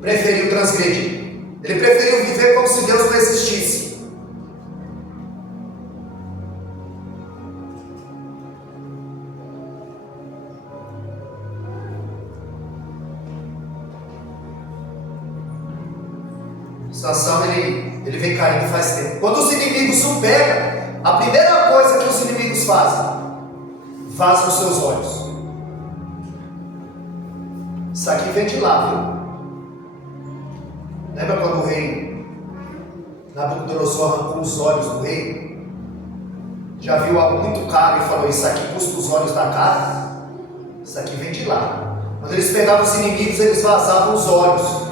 preferiu transgredir. Ele preferiu viver como se Deus não existisse. Sansão, ele vem caindo faz tempo. Quando os inimigos o pegam, a primeira coisa que os inimigos fazem: vazam os seus olhos. Isso aqui vem de lá, viu? Lembra quando o rei Nabucodonosor arrancou os olhos do rei? Já viu algo muito caro e falou: isso aqui custa os olhos da cara? Isso aqui vem de lá. Quando eles pegavam os inimigos, eles vazavam os olhos.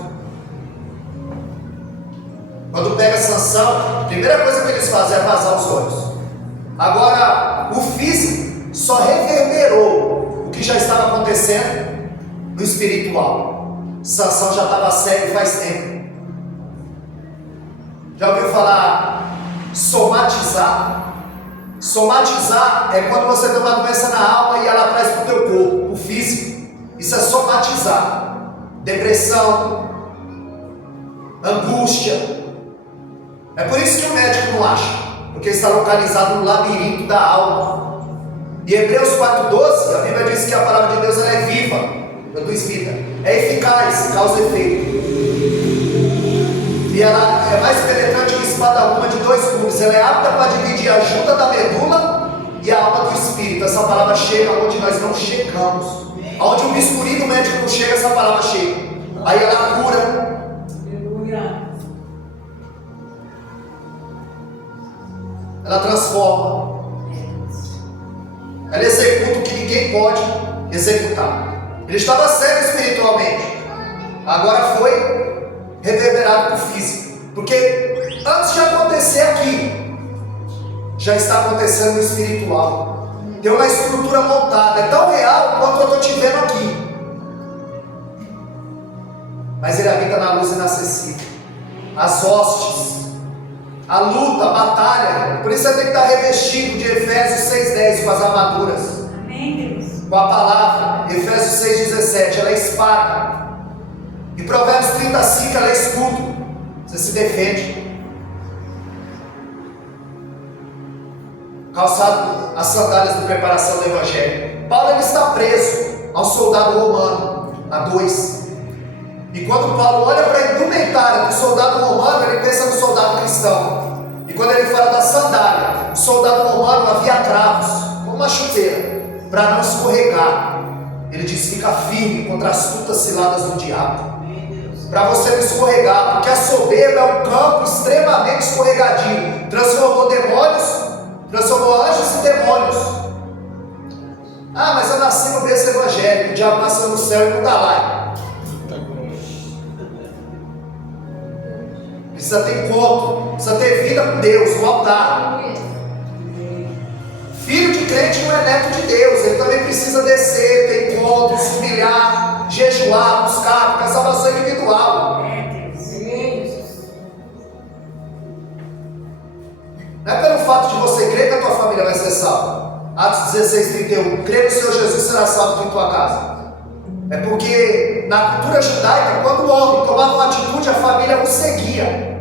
Quando pega Sansão, a primeira coisa que eles fazem é vazar os olhos. Agora, o físico só reverberou o que já estava acontecendo no espiritual. Sansão já estava cego faz tempo. Já ouviu falar somatizar? Somatizar é quando você tem uma doença na alma e ela traz para o teu corpo, o físico. Isso é somatizar. Depressão, angústia. É por isso que o médico não acha, porque está localizado no labirinto da alma. E Hebreus 4,12, a Bíblia diz que a palavra de Deus ela é viva, produz vida, é eficaz, causa efeito. E ela é mais penetrante que espada alguma de 2 gumes. Ela é apta para dividir a junta da medula e a alma do espírito. Essa palavra chega onde nós não chegamos. Onde o bisturi do médico não chega, essa palavra chega. Aí ela cura. Ela transforma. Ela executa o que ninguém pode executar. Ele estava cego espiritualmente, agora foi reverberado para o físico, porque antes de acontecer aqui, já está acontecendo no espiritual. Tem uma estrutura montada, é tão real quanto eu estou te vendo aqui, mas ele habita na luz inacessível. As hostes, a luta, a batalha, por isso você tem que estar revestido de Efésios 6,10 com as armaduras. Amém, Deus. Com a palavra, Efésios 6,17, ela é espada. E Provérbios 35, ela é escudo. Você se defende. Calçado as sandálias de preparação do Evangelho. Paulo ele está preso a um soldado romano, a 2. E quando Paulo olha para a indumentária do soldado romano, ele pensa no soldado cristão. E quando ele fala da sandália, o soldado romano havia cravos, como uma chuteira, para não escorregar. Ele diz: fica firme contra as astutas ciladas do diabo, para você não escorregar, porque a soberba é um campo extremamente escorregadio. Transformou anjos em demônios. Ah, mas eu nasci no berço evangélico, o diabo nasceu no céu e não está lá. Precisa ter encontro, precisa ter vida com Deus, no altar. Filho de crente não é neto de Deus, ele também precisa descer, ter encontro, se humilhar, jejuar, buscar, porque a salvação é individual. Não é pelo fato de você crer que a tua família vai ser salva. Atos 16:31, crê no Senhor Jesus, será salvo em tua casa. É porque na cultura judaica, quando o homem tomava uma atitude, a família o seguia.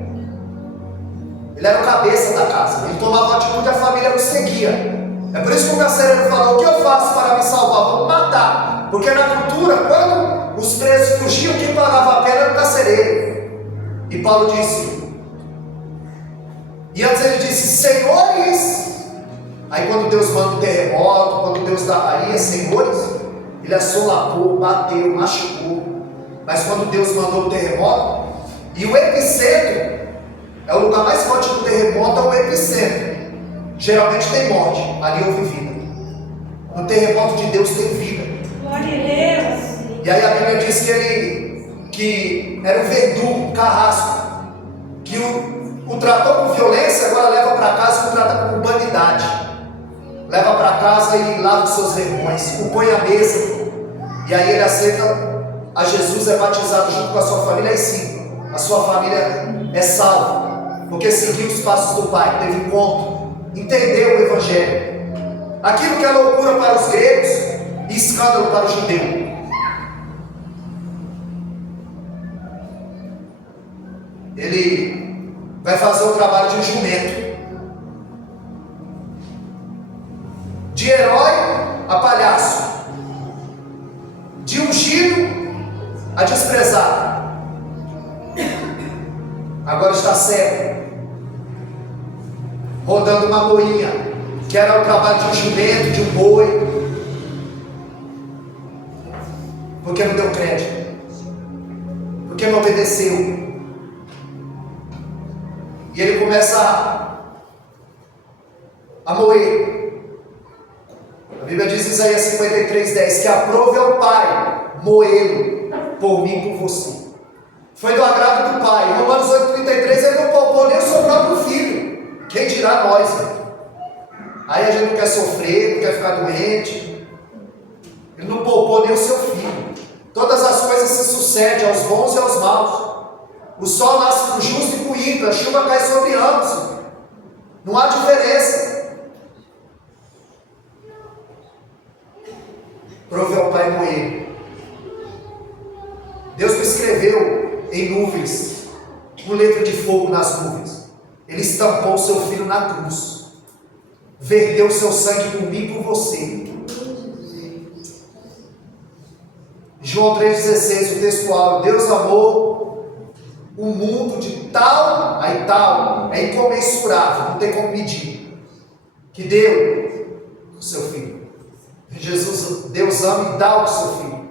Ele era o cabeça da casa, ele tomava uma atitude, a família o seguia. É por isso que o carcereiro falou: o que eu faço para me salvar? Vou me matar. Porque na cultura, quando os presos fugiam, quem pagava a pena era o carcereiro. E Paulo disse, e antes ele disse: senhores. Aí quando Deus manda um terremoto, quando Deus dá aí, senhores, ele assolapou, bateu, machucou. Mas quando Deus mandou o terremoto, e o epicentro, é o lugar mais forte do terremoto, é o epicentro. Geralmente tem morte, ali houve vida. No terremoto de Deus tem vida. Glória a Deus. E aí a Bíblia diz que era um verdugo, um carrasco, que o tratou com violência, agora leva para casa e o trata com humanidade. Leva para casa e lava os seus vergões, o põe à mesa. E aí ele aceita a Jesus, é batizado junto com a sua família. Aí sim, a sua família é salva, porque seguiu os passos do Pai, teve encontro, entendeu o Evangelho. Aquilo que é loucura para os gregos e escândalo para o judeu. Ele vai fazer o trabalho de um jumento, de herói a palhaço, de ungido a desprezado. Agora está cego, rodando uma moinha, que era o trabalho de um jumento, de um boi, porque não deu crédito, porque não obedeceu. E ele começa a moer. A Bíblia diz em Isaías 53:10 que aprove ao Pai moê-lo por mim e por você. Foi do agrado do Pai. Em Romanos 8:33 ele não poupou nem o seu próprio filho. Quem dirá nós? Aí a gente não quer sofrer, não quer ficar doente. Ele não poupou nem o seu filho. Todas as coisas se sucedem aos bons e aos maus. O sol nasce para o justo e para o ímpio, a chuva cai sobre ambos. Não há diferença. Prove ao Pai moer. Deus me escreveu em nuvens, com letra de fogo nas nuvens. Ele estampou o seu filho na cruz, verteu o seu sangue por mim e por você. João 3,16, o textual: Deus amou o mundo de tal, aí tal, é incomensurável, não tem como medir, que deu o seu filho. Jesus, Deus ama e dá o seu filho.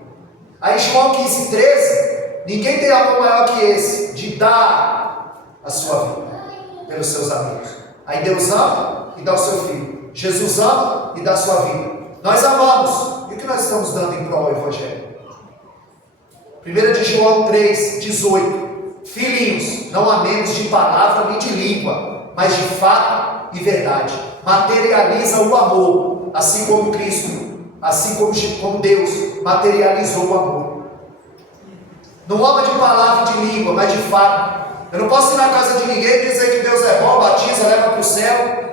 Aí João 15,13, ninguém tem amor maior que esse, de dar a sua vida pelos seus amigos. Aí Deus ama e dá o seu filho. Jesus ama e dá a sua vida. Nós amamos. E o que nós estamos dando em prol do Evangelho? 1 de João 3,18. Filhinhos, não amemos de palavra nem de língua, mas de fato e verdade. Materializa o amor, assim como Cristo, assim como Deus materializou o amor. Não ama de palavra e de língua, mas de fato. Eu não posso ir na casa de ninguém e dizer que Deus é bom, batiza, leva para o céu.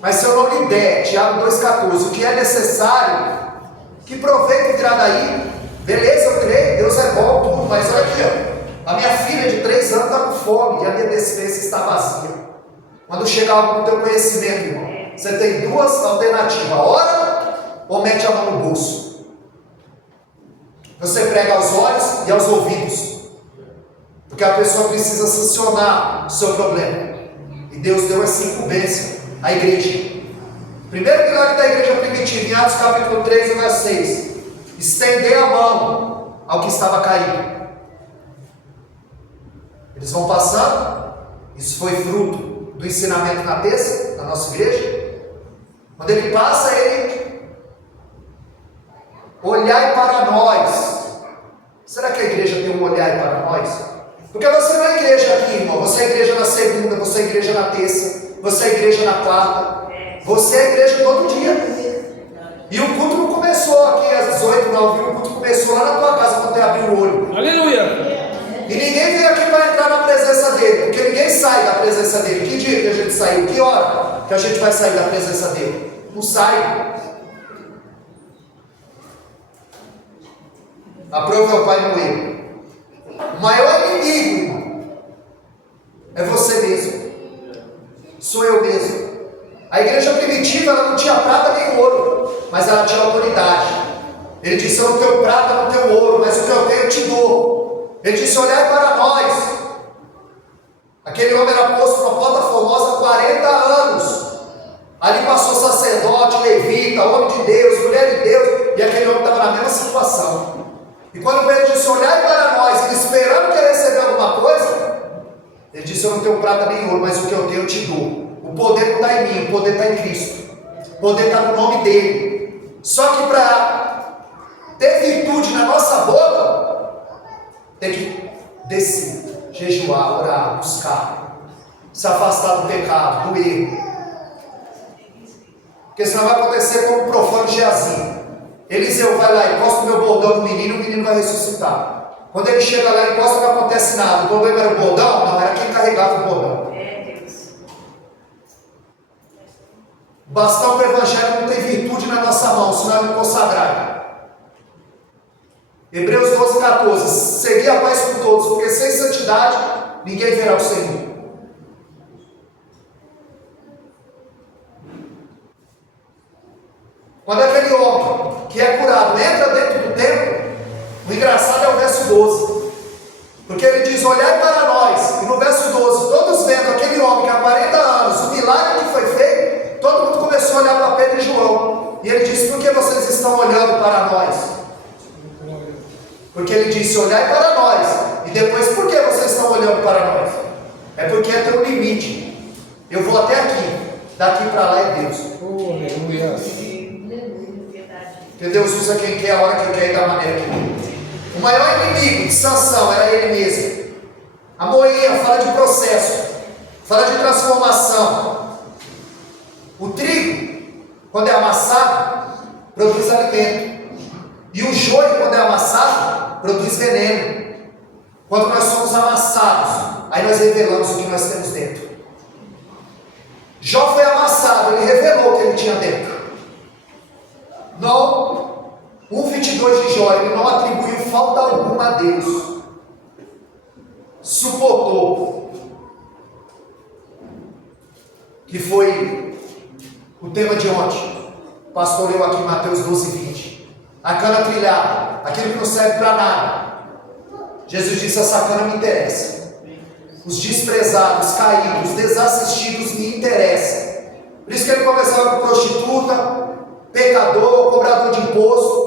Mas se eu não lhe der, Tiago 2,14, o que é necessário, que proveito virá daí? Beleza, eu creio, Deus é bom, tudo, mas olha aqui, ó. A minha filha de 3 anos está com fome e a minha despensa está vazia. Quando chegar algo no teu conhecimento, irmão, você tem duas alternativas: ora ou mete a mão no bolso. Você prega aos olhos e aos ouvidos, porque a pessoa precisa sancionar o seu problema. E Deus deu essa incumbência à igreja. Primeiro milagre da igreja primitiva, em Atos capítulo 3, verso 6. estender a mão ao que estava caído. Eles vão passando. Isso foi fruto do ensinamento na terça, na nossa igreja. Quando ele passa, ele olhai para nós. Será que a igreja tem um olhar para nós? Porque você não é igreja aqui, irmão. Você é igreja na segunda, você é igreja na terça, você é igreja na quarta. Você é igreja todo dia. E o culto não começou aqui às 18, não, viu? O culto começou lá na tua casa quando você abriu o olho. Aleluia! E ninguém veio aqui para entrar na presença dele, porque ninguém sai da presença dele. Que dia que a gente saiu? Que hora que a gente vai sair da presença dele? Não sai. Aprove ao Pai no erro. O maior inimigo, irmão, é você mesmo. Sou eu mesmo. A igreja primitiva, ela não tinha prata nem ouro, mas ela tinha autoridade. Ele disse: eu não tenho prata, não tenho ouro, mas o que eu tenho eu te dou. Ele disse: olhai para nós. Aquele homem era posto numa porta formosa há 40 anos. Ali passou sacerdote, levita, homem de Deus, mulher de Deus, e aquele homem estava na mesma situação. E quando Pedro disse: olhai para nós, ele esperando que ele receber alguma coisa, ele disse: eu não tenho prata nem ouro, mas o que eu tenho eu te dou. O poder não está em mim, o poder está em Cristo. O poder está no nome dele. Só que para ter virtude na nossa boca, tem que descer, jejuar, orar, buscar, se afastar do pecado, do erro. Porque senão vai acontecer como o profano Geazi. Eliseu vai lá, encosta o meu bordão no menino, o menino vai ressuscitar. Quando ele chega lá, encosta, não acontece nada. O problema era o bordão? Não, era quem carregava o bordão. O bastão do evangelho não tem virtude na nossa mão, senão é um consagrado. Hebreus 12, 14. Segui a paz com todos, porque sem santidade ninguém verá o Senhor. Quando aquele homem que é curado entra dentro do templo, o engraçado é o verso 12. Porque ele diz: olhai para nós. E no verso 12, todos vendo aquele homem que há 40 anos, o milagre que foi feito, todo mundo começou a olhar para Pedro e João. E ele disse: por que vocês estão olhando para nós? Porque ele disse: olhai para nós. E depois: por que vocês estão olhando para nós? É porque tem um limite. Eu vou até aqui. Daqui para lá é Deus. Aleluia! Porque Deus usa quem quer, a hora que quer e da maneira que quer. O maior inimigo de Sansão era ele mesmo. A moinha fala de processo, fala de transformação. O trigo, quando é amassado, produz alimento. E o joio, quando é amassado, produz veneno. Quando nós somos amassados, aí nós revelamos o que nós temos dentro. Jó foi amassado, ele revelou o que ele tinha dentro. Não, 1,22 de Jó, ele não atribuiu falta alguma a Deus. Suportou. Que foi o tema de ontem. O pastor leu aqui em Mateus 12, 20. A cana trilhada, aquilo que não serve para nada. Jesus disse: essa cana me interessa. Os desprezados, caídos, desassistidos me interessam. Por isso que ele conversava com prostituta, pecador, cobrador de imposto.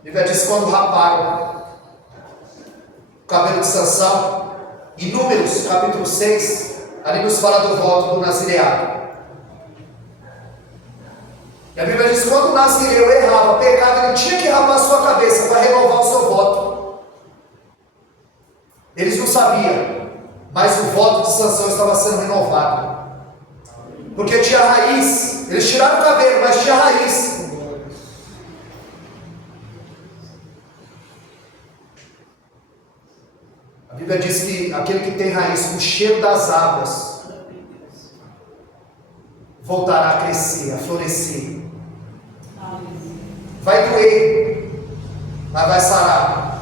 A Bíblia diz: quando raparam o cabelo de Sansão, em Números capítulo 6, ali nos fala do voto do nazireado. E a Bíblia diz: quando o nazireu errava, pecava, ele tinha que rapar a sua cabeça para renovar o seu voto. Eles não sabiam, mas o voto de Sansão estava sendo renovado. Porque tinha raiz. Eles tiraram o cabelo, mas tinha raiz. A Bíblia diz que aquele que tem raiz com o cheiro das águas voltará a crescer, a florescer. Vai doer, mas vai sarar.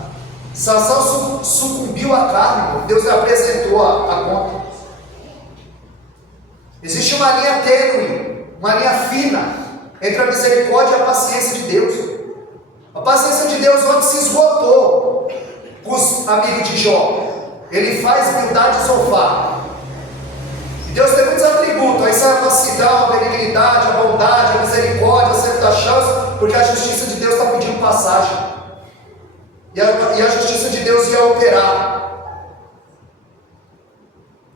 Sansão sucumbiu à carne, Deus lhe apresentou a conta. Existe uma linha tênue, uma linha fina entre a misericórdia e a paciência de Deus. A paciência de Deus ontem se esgotou com os amigos de Jó. Ele faz humildade sofá. E Deus tem muitos atributos. Aí sai a mansidão, a benignidade, a bondade, a misericórdia, sempre da chance, porque a justiça de Deus está pedindo passagem. E a justiça de Deus ia operar.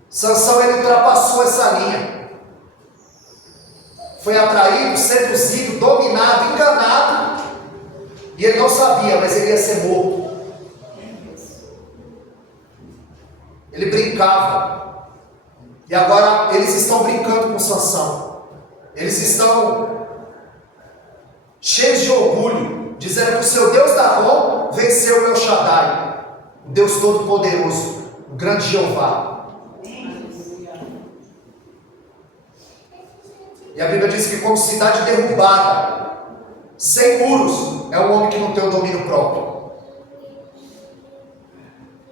Sansão, ele ultrapassou essa linha. Foi atraído, seduzido, dominado, enganado. E ele não sabia, mas ele ia ser morto. Ele brincava. E agora eles estão brincando com Sansão. Eles estão cheios de orgulho, dizendo que o seu Deus Dagon venceu o El Shaddai, o Deus Todo-Poderoso, o grande Jeová. E a Bíblia diz que como cidade derrubada, sem muros, é um homem que não tem o domínio próprio.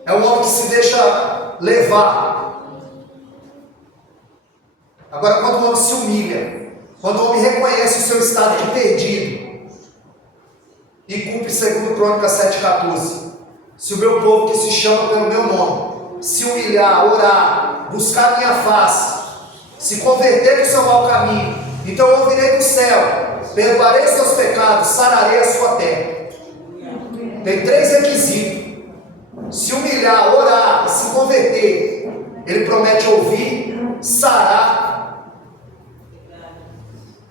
É um homem que se deixa levar. Agora, quando o homem se humilha, quando o homem reconhece o seu estado de perdido e cumpre segundo Crônicas 7,14, se o meu povo que se chama pelo meu nome se humilhar, orar, buscar a minha face, se converter do seu mau caminho, então eu ouvirei do céu, perdoarei os seus pecados, sararei a sua terra. Tem 3 requisitos: se humilhar, orar, se converter. Ele promete ouvir, sarar,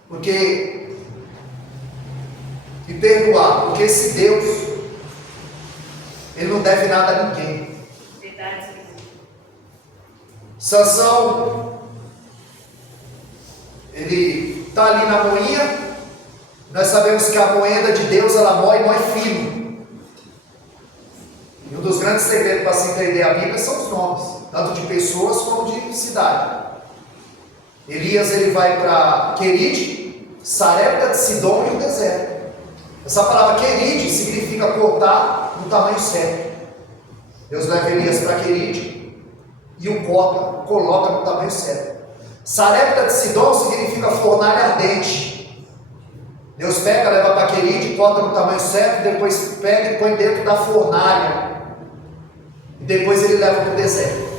porque e perdoar, porque esse Deus, ele não deve nada a ninguém. Sansão, ele está ali na moinha. Nós sabemos que a moeda de Deus, ela moe fino. E um dos grandes segredos para se entender a Bíblia são os nomes, tanto de pessoas como de cidade. Elias, ele vai para Querite, Sarepta de Sidom e o deserto. Essa palavra Querite significa cortar no tamanho certo. Deus leva Elias para Querite e o corta, coloca no tamanho certo. Sarepta de Sidom significa fornalha ardente. Deus pega, leva para Querite, corta no tamanho certo, depois pega e põe dentro da fornalha. E depois ele leva para o deserto.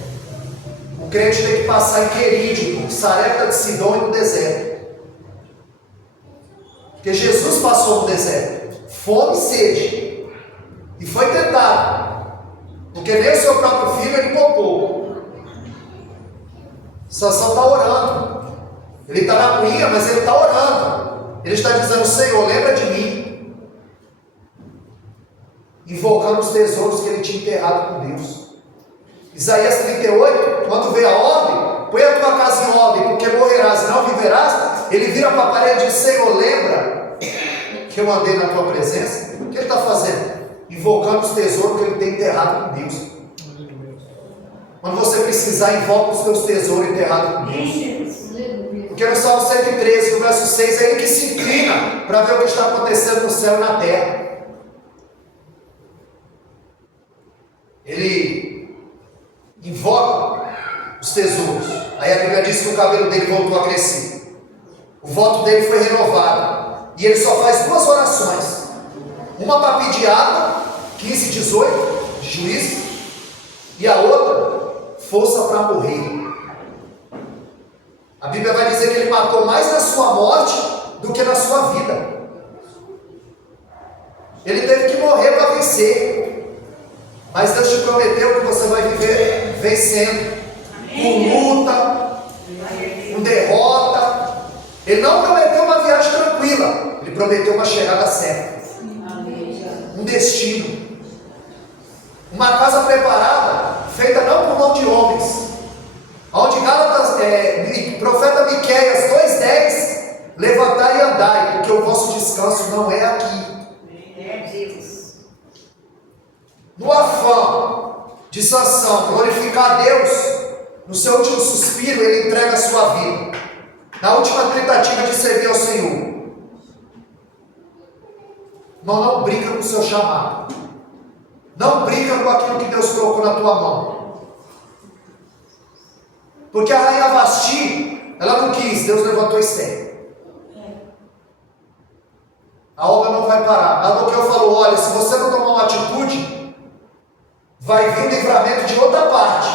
O crente tem que passar em Querite, Sarepta de Sidom e no deserto. Porque Jesus passou no deserto, fome e sede, e foi tentado, porque nem o seu próprio filho ele poupou. Sansão está orando, ele está na moinha, mas ele está orando, ele está dizendo: Senhor, lembra de mim, invocando os tesouros que ele tinha enterrado com Deus. Isaías 38, quando vê a ordem, põe a tua casa em ordem, porque morrerás e não viverás. Ele vira para a parede e diz: Senhor, lembra que eu andei na tua presença? O que ele está fazendo? Invocando os tesouros que ele tem enterrado com Deus. Quando você precisar, invoca os teus tesouros enterrados com Deus. Porque no Salmo 113, no verso 6, é ele que se inclina para ver o que está acontecendo no céu e na terra. Ele invoca os tesouros. Aí a Bíblia diz que o cabelo dele voltou a crescer. O voto dele foi renovado. E ele só faz 2 orações. Uma para pedir água, 15, 18, de Juízes. E a outra, força para morrer. A Bíblia vai dizer que ele matou mais na sua morte do que na sua vida. Ele teve que morrer para vencer. Mas Deus te prometeu que você vai viver vencendo. Com luta, com derrota. Ele não prometeu uma viagem tranquila. Ele prometeu uma chegada certa. Um destino. Uma casa preparada, feita não por mão de homens. Onde Gálatas, profeta Miqueias 2,10, levantai e andai, porque o vosso descanso não é aqui. No afã de Sansão glorificar a Deus, no seu último suspiro ele entrega a sua vida, na última tentativa de servir ao Senhor. Não brinca com o seu chamado, não brinca com aquilo que Deus colocou na tua mão. Porque a rainha Vasti, ela não quis, Deus levantou Esther. A obra não vai parar. Mardoqueu falou: olha, se você não tomar uma atitude, vai vir livramento de outra parte.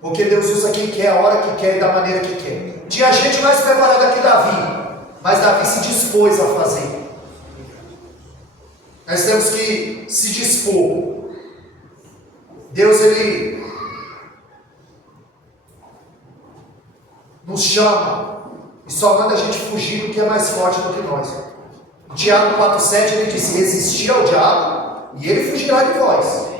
Porque Deus usa quem quer, a hora que quer e da maneira que quer. Tinha gente mais preparada que Davi. mas Davi se dispôs a fazer. Nós temos que se dispor. Deus, Ele nos chama e só manda a gente fugir do que é mais forte do que nós. Em Tiago 4,7 ele diz: resistir ao diabo e ele fugirá de vós.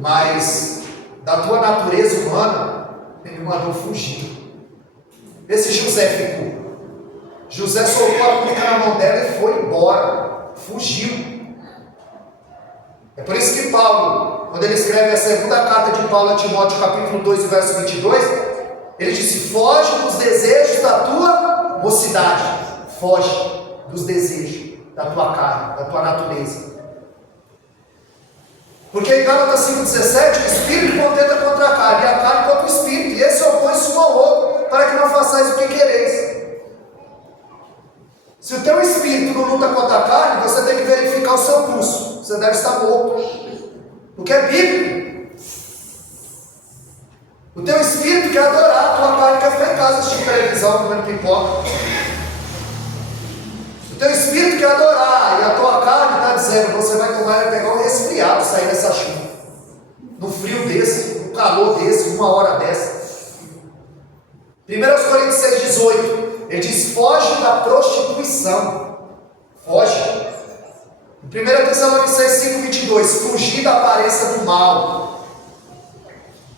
Mas da tua natureza humana, ele mandou fugir. Esse José ficou. José soltou a túnica na mão dela e foi embora. Fugiu. É por isso que Paulo, quando ele escreve a segunda carta de Paulo a Timóteo, capítulo 2, verso 22, ele disse: foge dos desejos da tua mocidade. Foge dos desejos da tua carne, da tua natureza. Porque em Gálatas 5,17, o espírito contenta contra a carne, e a carne contra o espírito, e esse opõe-se um ao outro, para que não façais o que quereis. Se o teu espírito não luta contra a carne, você tem que verificar o seu pulso. Você deve estar morto. Porque é bíblico. O teu espírito quer adorar, a tua carne quer ficar em casa assistindo televisão, comendo pipoca. O teu espírito quer adorar, e a tua carne está dizendo: você vai pegar um resfriado, sair dessa chuva. No frio desse, no calor desse, uma hora dessa. 1 Coríntios 6,18. Ele diz: foge da prostituição. Foge. 1 Tessalonicenses 5,22. Fugir da aparência do mal.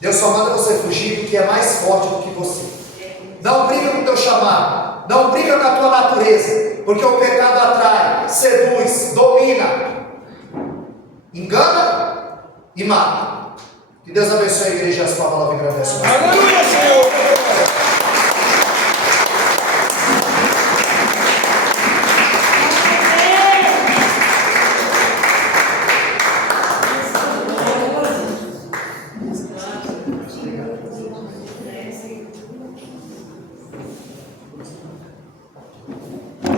Deus só manda você fugir do que é mais forte do que você. Não briga com o teu chamado. Não briga com a tua natureza. Porque o pecado atrai, seduz, domina, engana e mata. Que Deus abençoe a igreja e as palavras e agradece. Aleluia, Senhor.